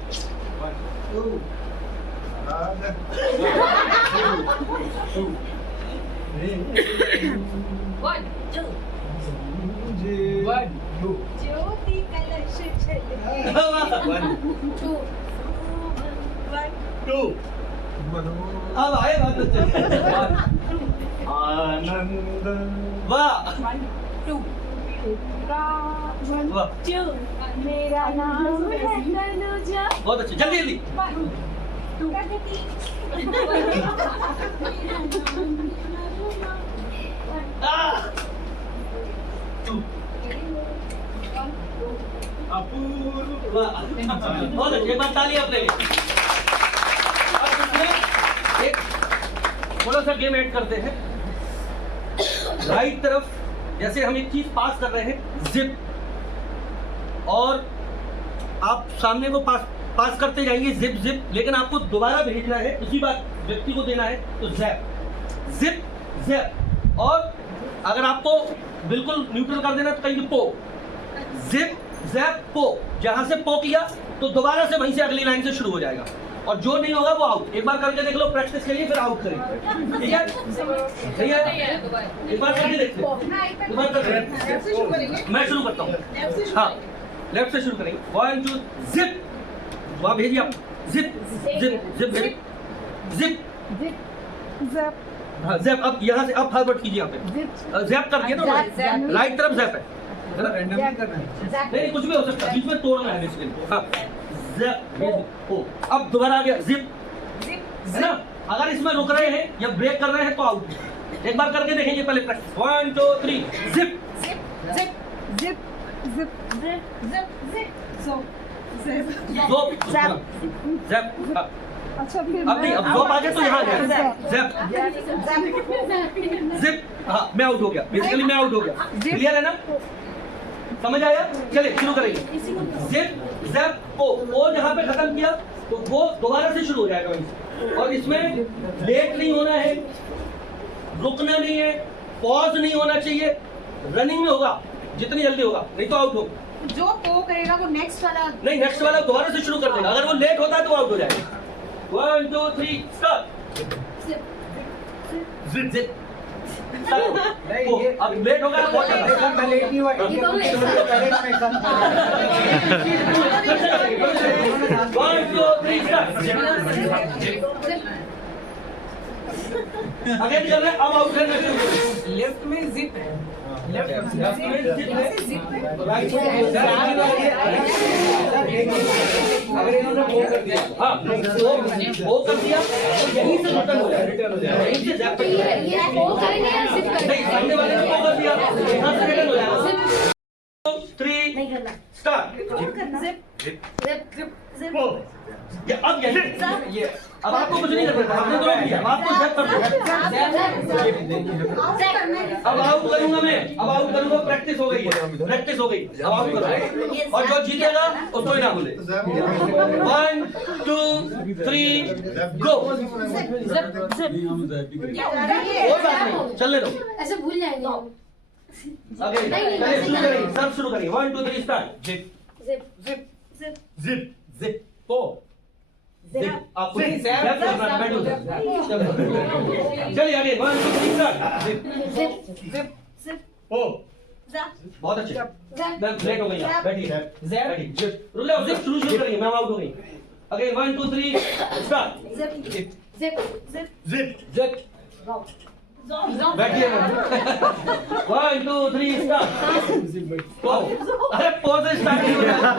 One, two. ज्योति कलश चले. One, two. One, अब आए बात अच्छे। आनंद वाह one, two. One, वाह two. मेरा नाम है तनुजा. बहुत अच्छे जल्दी जल्दी। One, two. प्रगति. टू अपूर्व वाह बहुत अच्छे। एक बार ताली अपने लिए। अब इसमें एक थोड़ा सा गेम ऐड करते हैं। राइट तरफ जैसे हम एक चीज पास कर रहे हैं जिप, और आप सामने को पास करते जाएंगे जिप जिप, लेकिन आपको दोबारा भेजना है उसी बात व्यक्ति को देना है तो जैप जिप जैप। और अगर आपको बिल्कुल न्यूट्रल कर देना तो कहेंगे पो जिप जैप पो। जहां से पो किया तो दोबारा से वहीं से अगली लाइन से शुरू हो जाएगा, और जो नहीं होगा वो आउट। एक बार करके देख लो प्रैक्टिस के लिए, फिर आउट करेंगे। ठीक है सही है। एक बार करके देखते हैं। एक बार करके मैं शुरू करता हूँ। हाँ लेफ्ट से शुरू करेंगे। 1 2 जिप। वहां भेजिए आप zip zip zip zip zip. हाँ जैप। अब यहाँ से अब फॉरवर्ड कीजिए। यहाँ पे जैप कर दिया ना, राइट तरफ जैप है ना? नहीं कुछ भी हो सकता है, बीच में तोड़ना है बेसिकली। हाँ जैप ओ। अब दोबारा आ गया जिप है ना। अगर इसमें रुक रहे हैं या ब्रेक कर रहे हैं तो आउट। एक बार करके देखेंगे पहले practice. 1 2 3 zip Zip. So. Zip. JAP. अच्छा फिर अब नहीं, अब जोप आ गया तो यहाँ आ गया जैप जिप। हाँ मैं आउट हो गया, बेसिकली मैं आउट हो गया। क्लियर है ना, समझ आया? चलिए शुरू करेंगे। जिप जैप ओ जहाँ पे खत्म किया तो वो दोबारा से शुरू हो जाएगा वहीं से। और इसमें लेट नहीं होना है, रुकना नहीं है, पॉज नहीं होना चाहिए, रनिंग में होगा जितनी जल्दी होगा, नहीं तो आउट हो। जो पो करेगा वो नेक्स्ट वाला. नहीं नेक्स्ट वाला दोबारा से शुरू कर देगा। अगर वो लेट होता है तो आउट हो जाएगा। 1 2 3 स्टार्ट। Zip zip. अब लेट होगा तो मैं लेट नहीं हुआ। 1 2 3 स्टार्ट। अगेन कर रहे हैं, अब आउट करना शुरू। लेफ्ट में जिप है, लेफ्ट में जिप है, राइट में अगर इन्होंने वो कर दिया, हाँ वो कर दिया तो यहीं से रिटर्न हो जाएगा। यहीं से जैप ये पो करेंगे या जिप नहीं, करेंगे? सामने वाले ने वो कर दिया, यहाँ से रिटर्न हो जाएगा। 2 3 स्टार्ट। Zip. ये अब ये अब आपको कुछ नहीं करना था, आपने तो रोक दिया, अब आपको जैप कर दो। अब आउट करूंगा मैं, अब आउट करूंगा। प्रैक्टिस हो गई है, प्रैक्टिस हो गई। अब आउट करूंगा और जो जीतेगा उसको ही ना भूले। 1 2 3 गो। कोई बात नहीं, चलने दो। ऐसे भूल जाएंगे हम. आगे चलिए शुरू करेंगे, सब शुरू करेंगे। 1 2 3 start. Zip Zip. Zip Zip. Zip zip पो जिप। आपको जैप करना है, बैठो। चलिए आगे 1 2 3 start. Zip Zip. Zip Zip. पो। Zap. बहुत अच्छे। Zap. मैं लेट हो गई, बैठिए। बैठिए जिप। रुक जाओ, जिप शुरू करेंगे, मैं आउट हो गई। Again 1 2 3 start. Zip. Zip Zip. Zip. Zip zip बैठिए 1 2 3 स्टार्ट अरे पॉज स्टार्ट नहीं हो रहा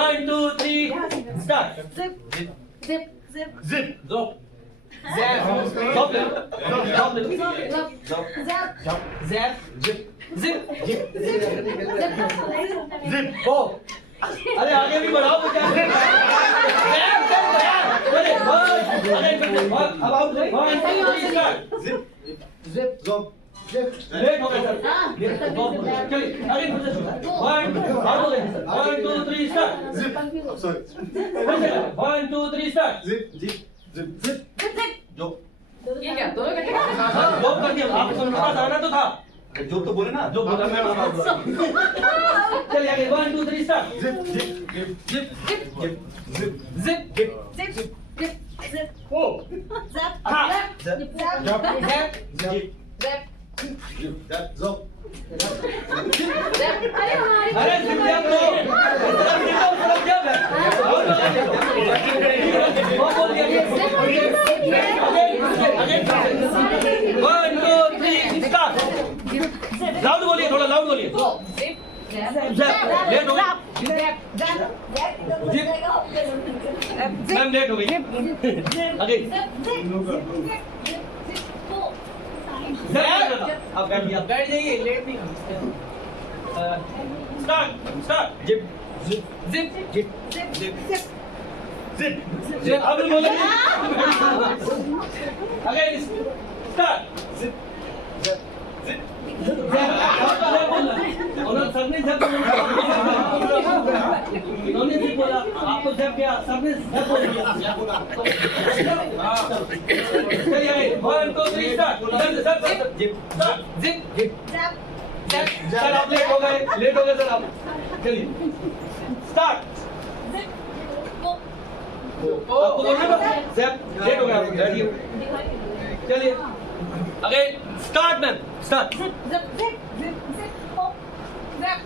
1 2 3 start Zip. Zip. Zip. Zip. Zop. Zop. Zop. Zap. Zip. Zip. Zip. Oh. अरे आगे भी बढ़ाओ बेटा अब out Zip. Zip. Zop. Late हो गया सर चलिए आगे 1 2 3 start Zip. Sorry. 1 2 3 start Zip. Zip. Zip. Zip. Zop. ये क्या दोनों इकट्ठे कर दिए? जॉब कर दिया आपको मेरे पास आना तो था जो तो बोले ना जो बोला मैं चलिए आगे 1 2 3 start Zip. Zip. Zip. Zip. Zip. Zip. Zip. Zip. Zip. Zip. Oh. Zap. हाँ Zap. Zap. Zap. Zap. Zip. Zap. Zip. Zap. Zop. Zap. अरे हमारी अरे सिंधिया को तरफ जब है बहुत बोल दिया अगेन 1 2 3 स्टार्ट लाउड बोलिए थोड़ा लाउड बोलिए Zip. Zap. लेट हो गई Zap. Zap. Zip. Ma'am late हो गई अगेन आप बैठ गया बैठ जाइए लेट नहीं होना start start zip Zip. Zip Zip. Zip. Zip. Zip अब बोलेंगे again start Zip. Zip. Zip. उन्होंने सबने जब इन्होंने भी बोला आपको जब क्या सबने जब बोल दिया चलिए 1 2 3 स्टार्ट सब zip zip zip Zap. Sir आप लेट हो गए सर आप चलिए स्टार्ट Zip. Go. आपको बोलना था जब लेट हो गया आप बैठिए चलिए again start ma'am start Zip. Zip. Zip. Zip. Zip. Go. Zap.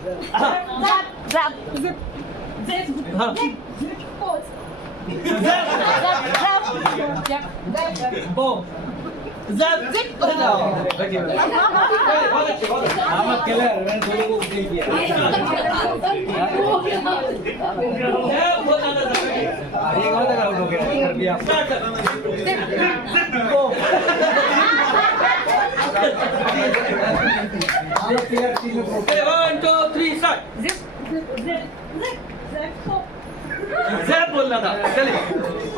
Zap. Zap. Zip. Zip. हाँ Zip. Zip. Pause. Zap. Zap. Zap. Zap. Boom. Zap. Zip. बैठिए बहुत अच्छे हम अकेले मैंने दोनों को प्ले किया बहुत ज्यादा एक और आउट हो गया कर दिया start one two three start Zip. Zip. Zip. Zip. Zip. Go. JAP बोलना था चलिए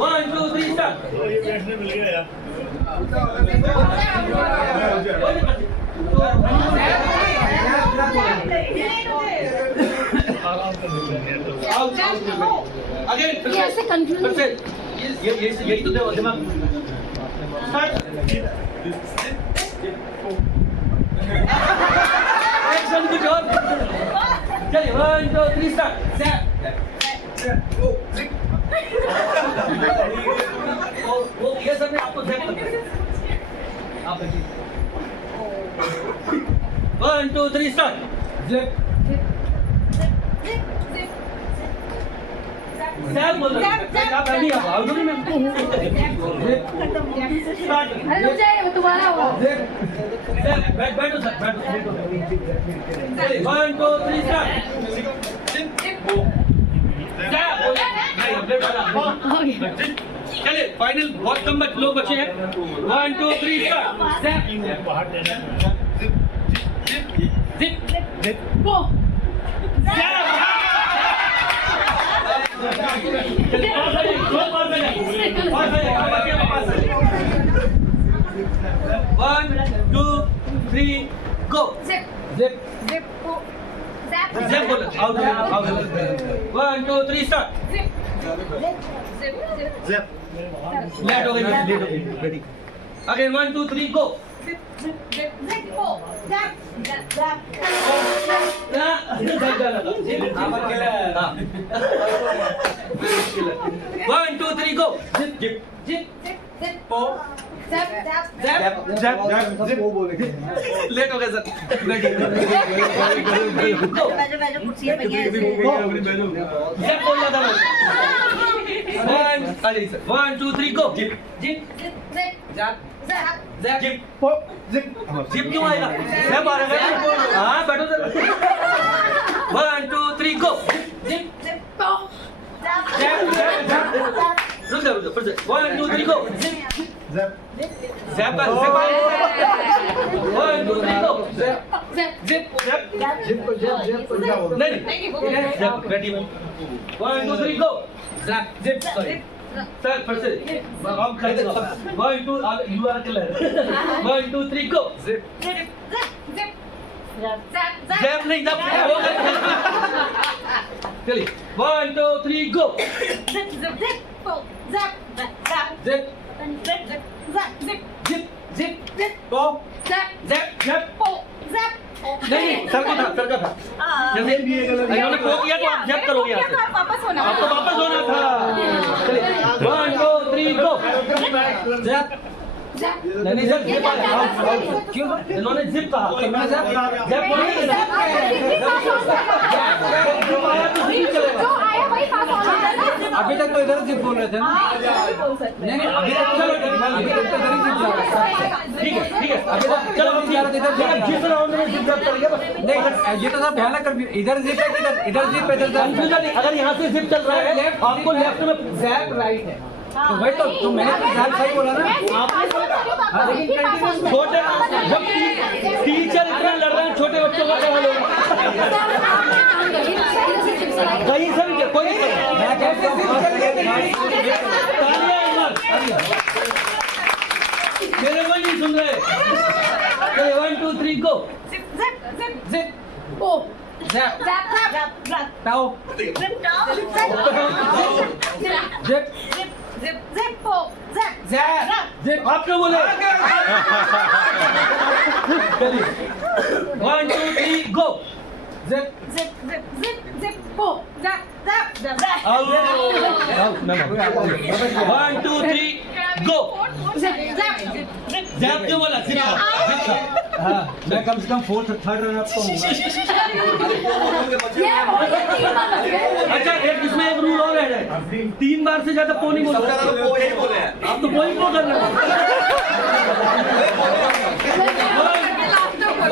1 2 3 स्टार्ट ये बैठने मिल गया यार अगेन कैसे confused? यही तो दिमाग स्टार्ट एक्शन कुछ और चलिए 1 2 3 स्टार्ट वो ये सब आपको जैप कर आप 1 2 3 स्टार्ट जैप जैप बोल रहे हैं आप रेडी आप आउट नहीं मैम स्टार्ट अरे रुक जाइए वो तुम्हारा हुआ बैठो सर बैठो 1 2 3 स्टार्ट चलिए फाइनल बहुत कम लोग बचे हैं 1 2 3 स्टार्ट बाहर लेना जिप जिप गो One, two, three, go. Zip. Zip. Zip. Go. Zap. Zip बोलो. Out. 1 2 3 start. Zip. Zip. Zip. Zip. Let हो गई. Ready. Again 1 2 3 go. Zip. Zip. Zip. Zip. Go. Zap. Zap. Zap. आप अकेले हाँ. 1 2 3 go. Zip. Zip. Zip. Zip. Zip. Go. Zap. Zap. Zap. Zap. Zip. Late हो गए sir. Ready. Go. बैठो कुर्सी पे गया Zip बोल रहा था. 1 2 3 गो जिप जिप क्यों आएगा जैप आ रहा है हाँ बैठो सर 1 2 3 गो रुक जाओ फिर से 1 2 3 गो जैप 1 2 3 गो नहीं zap ready 1 2 3 go zip sorry sir फिर से हम कर देंगे 1 2 you are clear 1 2 3 go zip zap नहीं जब चलिए 1 2 3 गो नहीं सर का था जैसे इन्होंने पो किया तो आप जब करोगे यहाँ से वापस होना आपको वापस होना था चलिए 1 2 3 गो जब नहीं सर जिप क्यों इन्होंने जिप कहा तो मैं जब बोलेंगे अभी तक तो इधर जिप बोल रहे थे ना नहीं अभी तक चलो अभी तक तो इधर जिप जा रहा है ठीक है अभी तक चलो हम यार इधर जिस राउंड में जिप जब करेंगे नहीं ये तो सब ध्यान कर इधर जिप है इधर जिप है कंफ्यूजन अगर यहाँ से जिप चल रहा है आपको लेफ्ट में जैप राइट है तो वही तो मैंने तो सही बोला ना छोटे जब टीचर इतना लड़ रहे हैं छोटे बच्चों का क्या लोग कहीं से भी कोई मेरे को नहीं सुन रहे 1 2 3 गो आपने बोले चलिए 1 2 3 go one two three go JAP क्यों बोला हाँ मैं कम से कम फोर्थ थर्ड रन अप तो हूँ अच्छा इसमें एक रूल और है 3 बार से ज्यादा पो नहीं बोलता आप तो पो ही पो कर रहे हो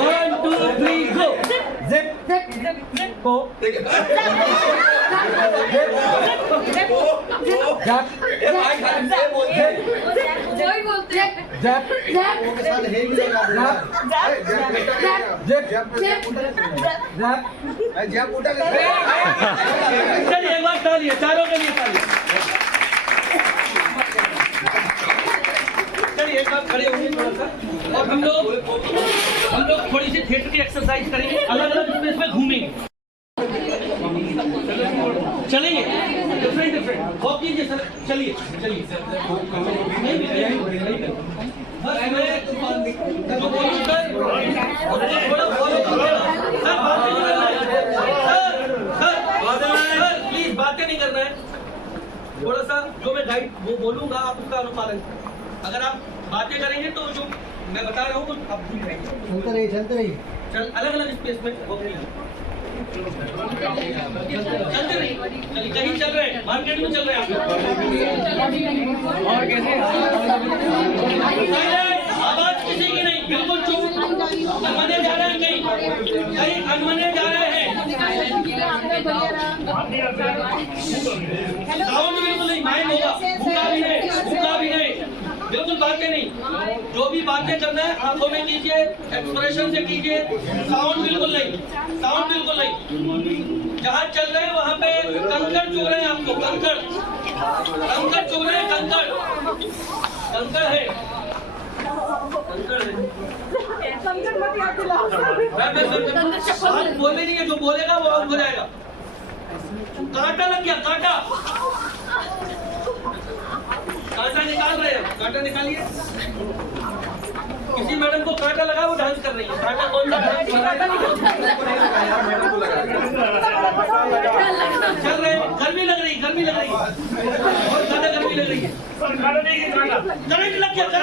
1 2 3 गो को चलिए एक बार तालिए चारों के लिए तालिए चलिए एक बार खड़े होंगे थोड़ा सा और हम लोग थोड़ी सी थिएटर की एक्सरसाइज करेंगे अलग अलग स्पेस में घूमेंगे चलेंगे डिफरेंट वॉक कीजिए सर चलिए बस मैं जो बोलूं सर थोड़ा फॉलो करो सर प्लीज बातें नहीं करना है थोड़ा सा जो मैं गाइड वो बोलूंगा आप उसका अनुपालन करें अगर आप बातें करेंगे तो जो मैं बता रहा हूँ तो आप भूल जाएंगे चलते रहिए चल अलग अलग स्पेस में वॉक कीजिए चलते रहिए कहीं चल रहे हैं मार्केट में चल रहे हैं और कैसे आवाज किसी की नहीं बिल्कुल चुप अनमने जा रहे हैं कहीं अनमने जा रहे हैं साउंड बिल्कुल नहीं माइंड होगा भूखा भी नहीं बिल्कुल बातें नहीं जो भी बातें करना है आंखों में कीजिए एक्सप्रेशन से कीजिए साउंड बिल्कुल नहीं जहाँ चल रहे हैं वहाँ पे कंकड़ चुभ रहे हैं आपको कंकड़ चुभ रहे हैं कंकड़ है बोले नहीं है जो बोलेगा वो आउट हो जाएगा कांटा लग गया कांटा निकाल रहे हैं कांटा निकालिए किसी मैडम को कांटा लगा वो डांस कर रही है कांटा कौन सा चल रहे गर्मी लग रही बहुत ज्यादा गर्मी लग रही है करंट लग गया चल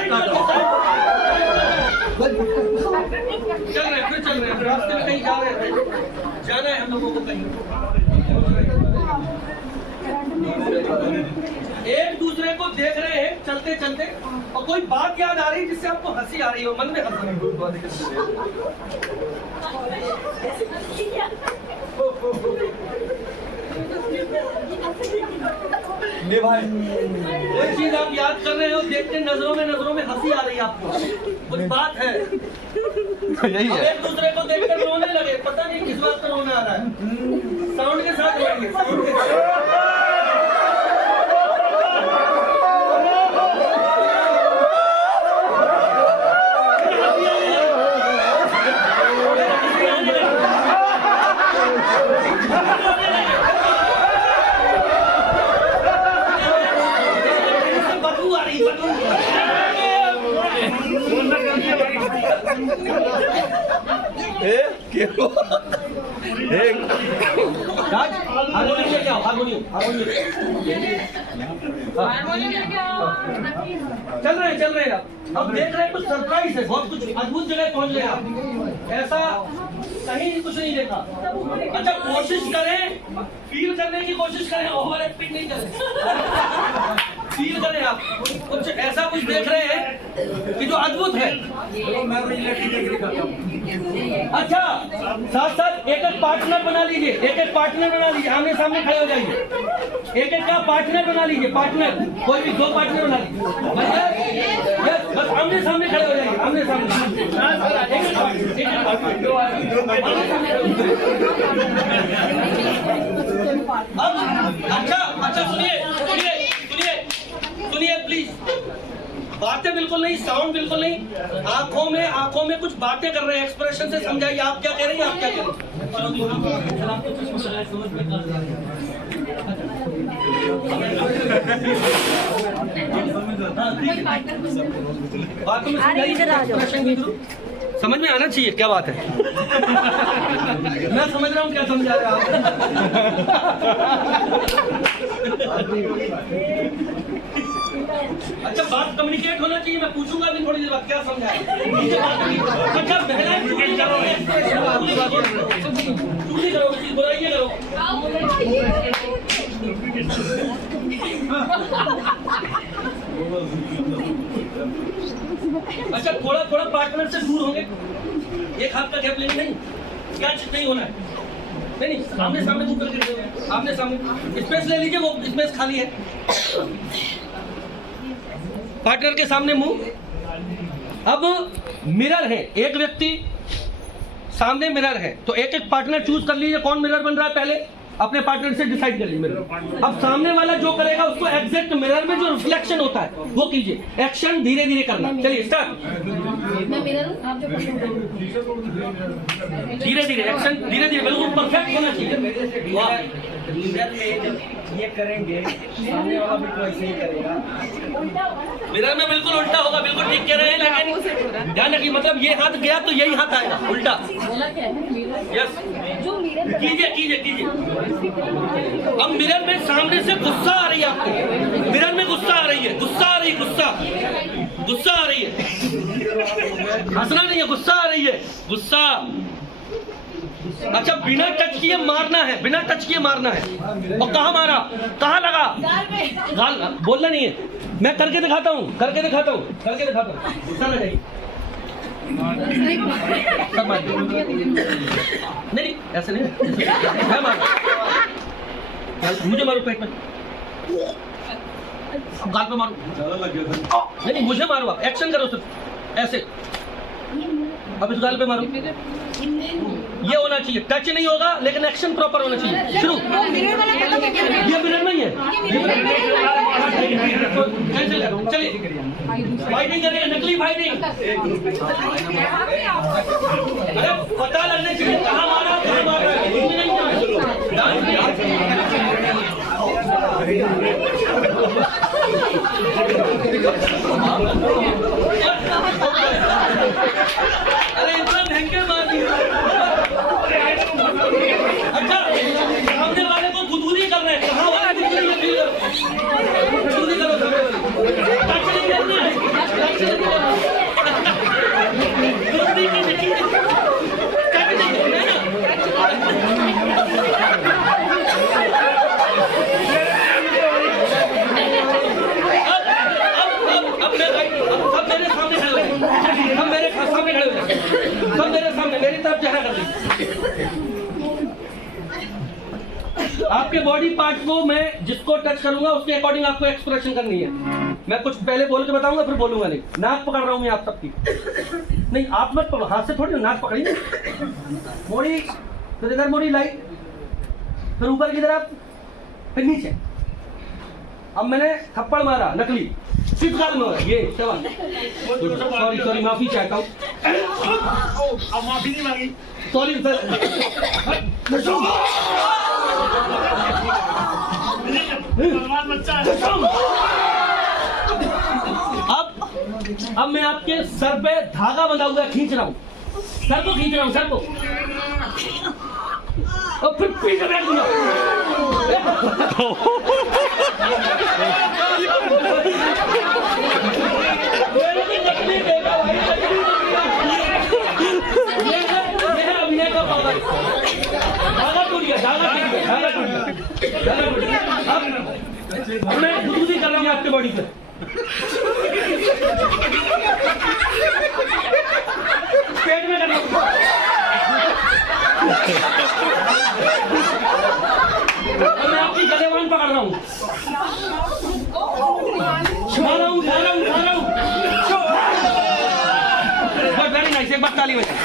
रहे रास्ते में कहीं जाना है हम लोगों को कहीं एक दूसरे को देख रहे हैं चलते चलते और कोई बात याद आ रही है जिससे आपको हंसी आ रही हो, मन में नहीं भाई, कोई चीज आप याद कर रहे हो, देखते नजरों में हंसी आ रही है आपको, कुछ बात है, यही अब है। एक दूसरे को देखकर रोने लगे, पता नहीं किस बात पर रोना आ रहा है। साउंड के साथ रोएंगे, साउंड के साथ। बदबू आ रही, बदबू। राज, हारमोनियम लेके आओ, हारमोनियम, चल रहे हैं आप। अब देख रहे हैं कुछ सरप्राइज है, बहुत कुछ अद्भुत जगह पहुंच गए आप। ऐसा कहीं कुछ नहीं देखा। अच्छा, कोशिश करें, फील करने की कोशिश करें, ओवर एक्टिंग नहीं करें। फील करें आप, कुछ ऐसा कुछ देख रहे हैं कि जो अद्भुत है। अच्छा, साथ साथ एक एक पार्टनर बना लीजिए, एक एक पार्टनर बना लीजिए, आमने सामने खड़े हो जाइए। एक एक का पार्टनर बना लीजिए, पार्टनर, कोई भी 2 पार्टनर बना लीजिए। बस आमने सामने खड़े हो जाइए, आमने सामने। अब अच्छा सुनिए प्लीज, बातें बिल्कुल नहीं, साउंड बिल्कुल नहीं, आंखों में कुछ बातें कर रहे हैं, एक्सप्रेशन से समझाइए आप क्या कह रही हैं, आप क्या कह रही हैं। बातों में समझाइए, समझ में आना चाहिए क्या बात है। मैं समझ रहा हूँ क्या समझा रहे आप। अच्छा, बात कम्युनिकेट होना चाहिए, मैं पूछूंगा भी थोड़ी देर बाद क्या समझा है। अच्छा, पहला चूड़ी करो, चूड़ी करो, किसी बुराई करो। अच्छा, थोड़ा पार्टनर से दूर होंगे, एक हाथ का गैप लेंगे, नहीं क्या नहीं होना है, नहीं आमने सामने दूर करके, आमने सामने स्पेस ले लीजिए, वो स्पेस खाली है। पार्टनर के सामने मुंह। अब मिरर है, एक व्यक्ति सामने मिरर है, तो एक एक पार्टनर चूज कर लीजिए, कौन मिरर बन रहा है पहले अपने पार्टनर से डिसाइड कर लीजिए मिरर। अब सामने वाला जो करेगा उसको एग्जैक्ट मिरर में जो रिफ्लेक्शन होता है वो कीजिए। एक्शन धीरे धीरे करना, चलिए स्टार्ट। धीरे धीरे एक्शन, धीरे धीरे, बिल्कुल परफेक्ट होना चाहिए। मिरर में जब ये करेंगे, सामने वाला भी तो ऐसे ही करेगा। मिरर में बिल्कुल उल्टा होगा, बिल्कुल ठीक कह रहे हैं, लेकिन ध्यान रखिए, मतलब ये हाथ गया तो यही हाथ आएगा उल्टा। यस, कीजिए कीजिए कीजिए। अब मिरर में सामने से गुस्सा आ रही है आपको, मिरर में गुस्सा आ रही है, गुस्सा आ रही है, गुस्सा आ रही है, हंसना नहीं है, गुस्सा आ रही है, गुस्सा। अच्छा, बिना टच किए मारना है, बिना टच किए मारना है। और कहाँ मारा, कहाँ लगा, गाल, बोलना नहीं है। मैं करके दिखाता हूँ, करके दिखाता हूँ, करके दिखाता हूँ, गुस्सा ना जाइए। नहीं ऐसे नहीं, मैं मारू, मुझे मारो पेट में, गाल पे मारो, नहीं मुझे मारो, आप एक्शन करो सिर्फ ऐसे। अब इस गाल पे मारो, ये होना चाहिए, टच नहीं होगा लेकिन एक्शन प्रॉपर होना चाहिए। शुरू, ये मिरर में ही है, चलिए फाइटिंग करेंगे, नकली फाइटिंग। अरे पता लगना चाहिए कहाँ मारा, कहाँ मारा अरे इतना भयंकर मार दिया। अच्छा, सामने वाले को गुदगुदी कर रहे हैं, कहाँ वाला गुदगुदी करो, टच नहीं करना है, टच नहीं करना है, गुदगुदी करनी चाहिए, टच नहीं करना है ना। आपके बॉडी पार्ट को मैं जिसको टच करूंगा उसके अकॉर्डिंग आपको एक्सप्रेशन करनी है। मैं कुछ पहले बोल के बताऊंगा फिर बोलूंगा नहीं। नाक पकड़ रहा हूं मैं आप सबकी। नहीं आप मत पकड़ो, हाथ से थोड़ी नाक पकड़िए। मोड़ी फिर इधर मोड़ी लाइट, फिर ऊपर की तरफ, फिर नीचे। अब मैंने थप्पड़ मारा नकली, सिर्फ गाल में हो रहा है ये सवाल। सॉरी सॉरी माफी चाहता हूँ। अब माफी नहीं मांगी। Sorry sir. भगवान बच्चा है। अब मैं आपके सर पे धागा बंधा हुआ खींच रहा हूँ, सर को खींच रहा हूँ, सर को। और फिर पीछे बैठ दूंगा। अभिनय का पावर। धागा टूट गया, धागा टूट गया, धागा टूट गया, धागा टूट गया। अब मैं गुदगुदी कर रहा हूँ आपके बॉडी पे। पेट में करना। मैं आपकी गलेबान पकड़ रहा हूँ, उठा रहा हूँ, उठा रहा हूँ, उठा रहा हूँ। वेरी नाइस, एक बार ताली बजाएं।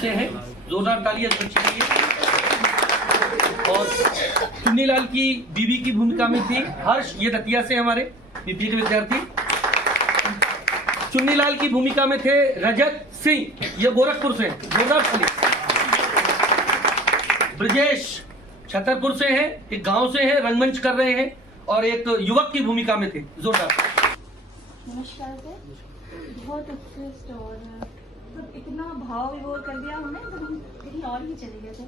से है जोरदार ताली है बच्चे के लिए। और चुन्नीलाल की बीबी की भूमिका में थी हर्ष, ये दतिया से हमारे बीबी के विद्यार्थी। चुन्नीलाल की भूमिका में थे रजत सिंह, ये गोरखपुर से, जोरदार ताली। ब्रजेश छतरपुर से हैं, एक गांव से हैं, रंगमंच कर रहे हैं और एक युवक की भूमिका में थे, जोरदार। नमस्कार सर, बहुत उत्कृष्ट और इतना भाव विभोर कर दिया हमने तो हम कहीं और ही चले गए थे।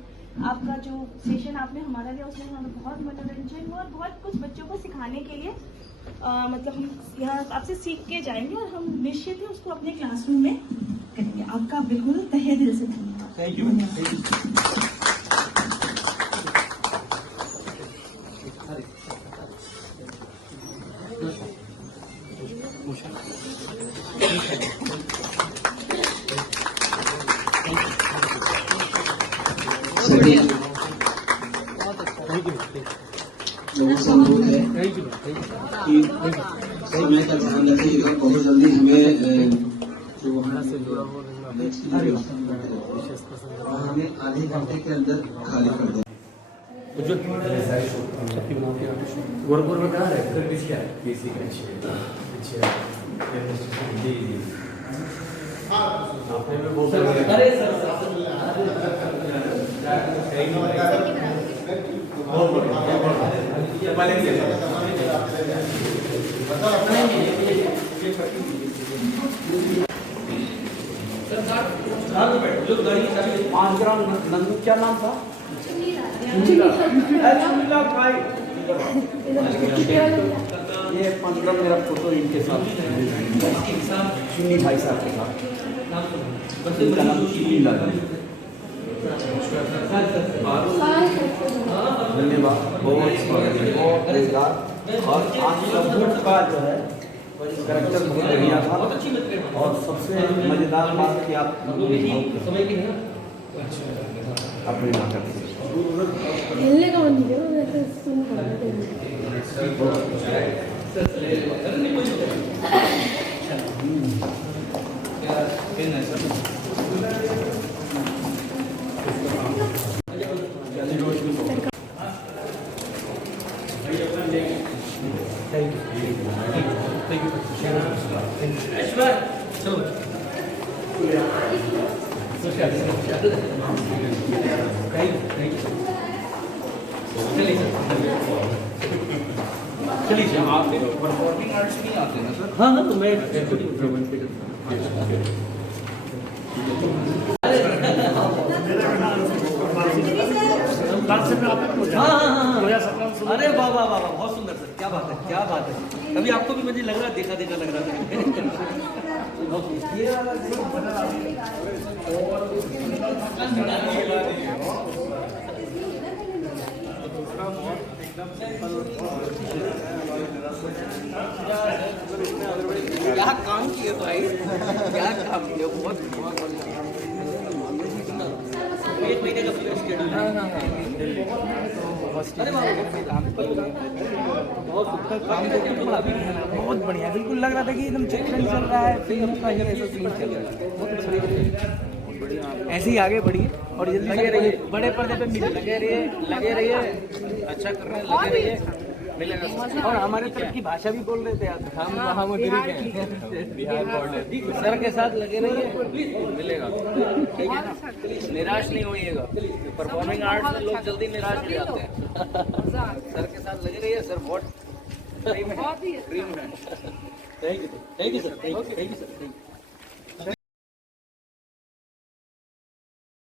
आपका जो सेशन आपने हमारा लिया उसमें हमें बहुत मनोरंजन हुआ और बहुत कुछ बच्चों को सिखाने के लिए मतलब हम यहाँ आपसे सीख के जाएंगे और हम निश्चित ही उसको अपने क्लासरूम में करेंगे। आपका बिल्कुल तहे दिल से धन्यवाद। Thank you. सभी लोगों से अनुरोध है कि समय का ध्यान रखिएगा। बहुत जल्दी हमें जो वहाँ से हमें आधे घंटे के अंदर खाली कर दें। गोरखपुर में कहाँ है? क्या है? आपने भी बहुत अरे सर जो गाड़ी 5 ग्राम नंदू, क्या नाम था? भाई ये 5 ग्राम मेरा फोटो इनके साथ, चुन्नी भाई साहब के साथ। इनका नाम चुन्नीलाल। धन्यवाद, बहुत मजेदार। और आज सब का जो है करेक्टर बहुत बढ़िया था और सबसे मजेदार बात कि आप समय की नहीं अपने नाटक से खेलने का मन नहीं है वैसे सुन चलिए आप परफॉर्मिंग आर्ट्स नहीं आते ना सर? हाँ हाँ तो मैं हाँ। अरे वाह वाह वाह, बहुत सुंदर सर, क्या बात है, क्या बात है। अभी आपको भी मुझे लग रहा है, देखा देखा लग रहा क्या काम किए भाई, क्या काम किए, बहुत एक महीने का शेड्यूल है। अरे वाह, बहुत बढ़िया, बिल्कुल लग रहा था कि एकदम चित्रण चल रहा है, फिल्म का ही ऐसा सीन चल रहा है। बहुत अच्छा, ऐसे ही आगे बढ़िए और जल्दी लगे रहिए, बड़े पर्दे पे लगे रहिए, अच्छा कर रहे हैं, लगे रहिए, मिलेगा। और हमारे तरफ की भाषा भी बोल रहे थे आप, हम वहाँ में बिहार बोल रहे, सर के साथ लगे रहिए, मिलेगा, ठीक है ना, निराश नहीं होइएगा। परफॉर्मिंग आर्ट्स में लोग जल्दी निराश हो जाते हैं, सर के साथ लगे रहिए, सर बहुत ड्रीम है। Thank you sir, thank you sir, thank you sir.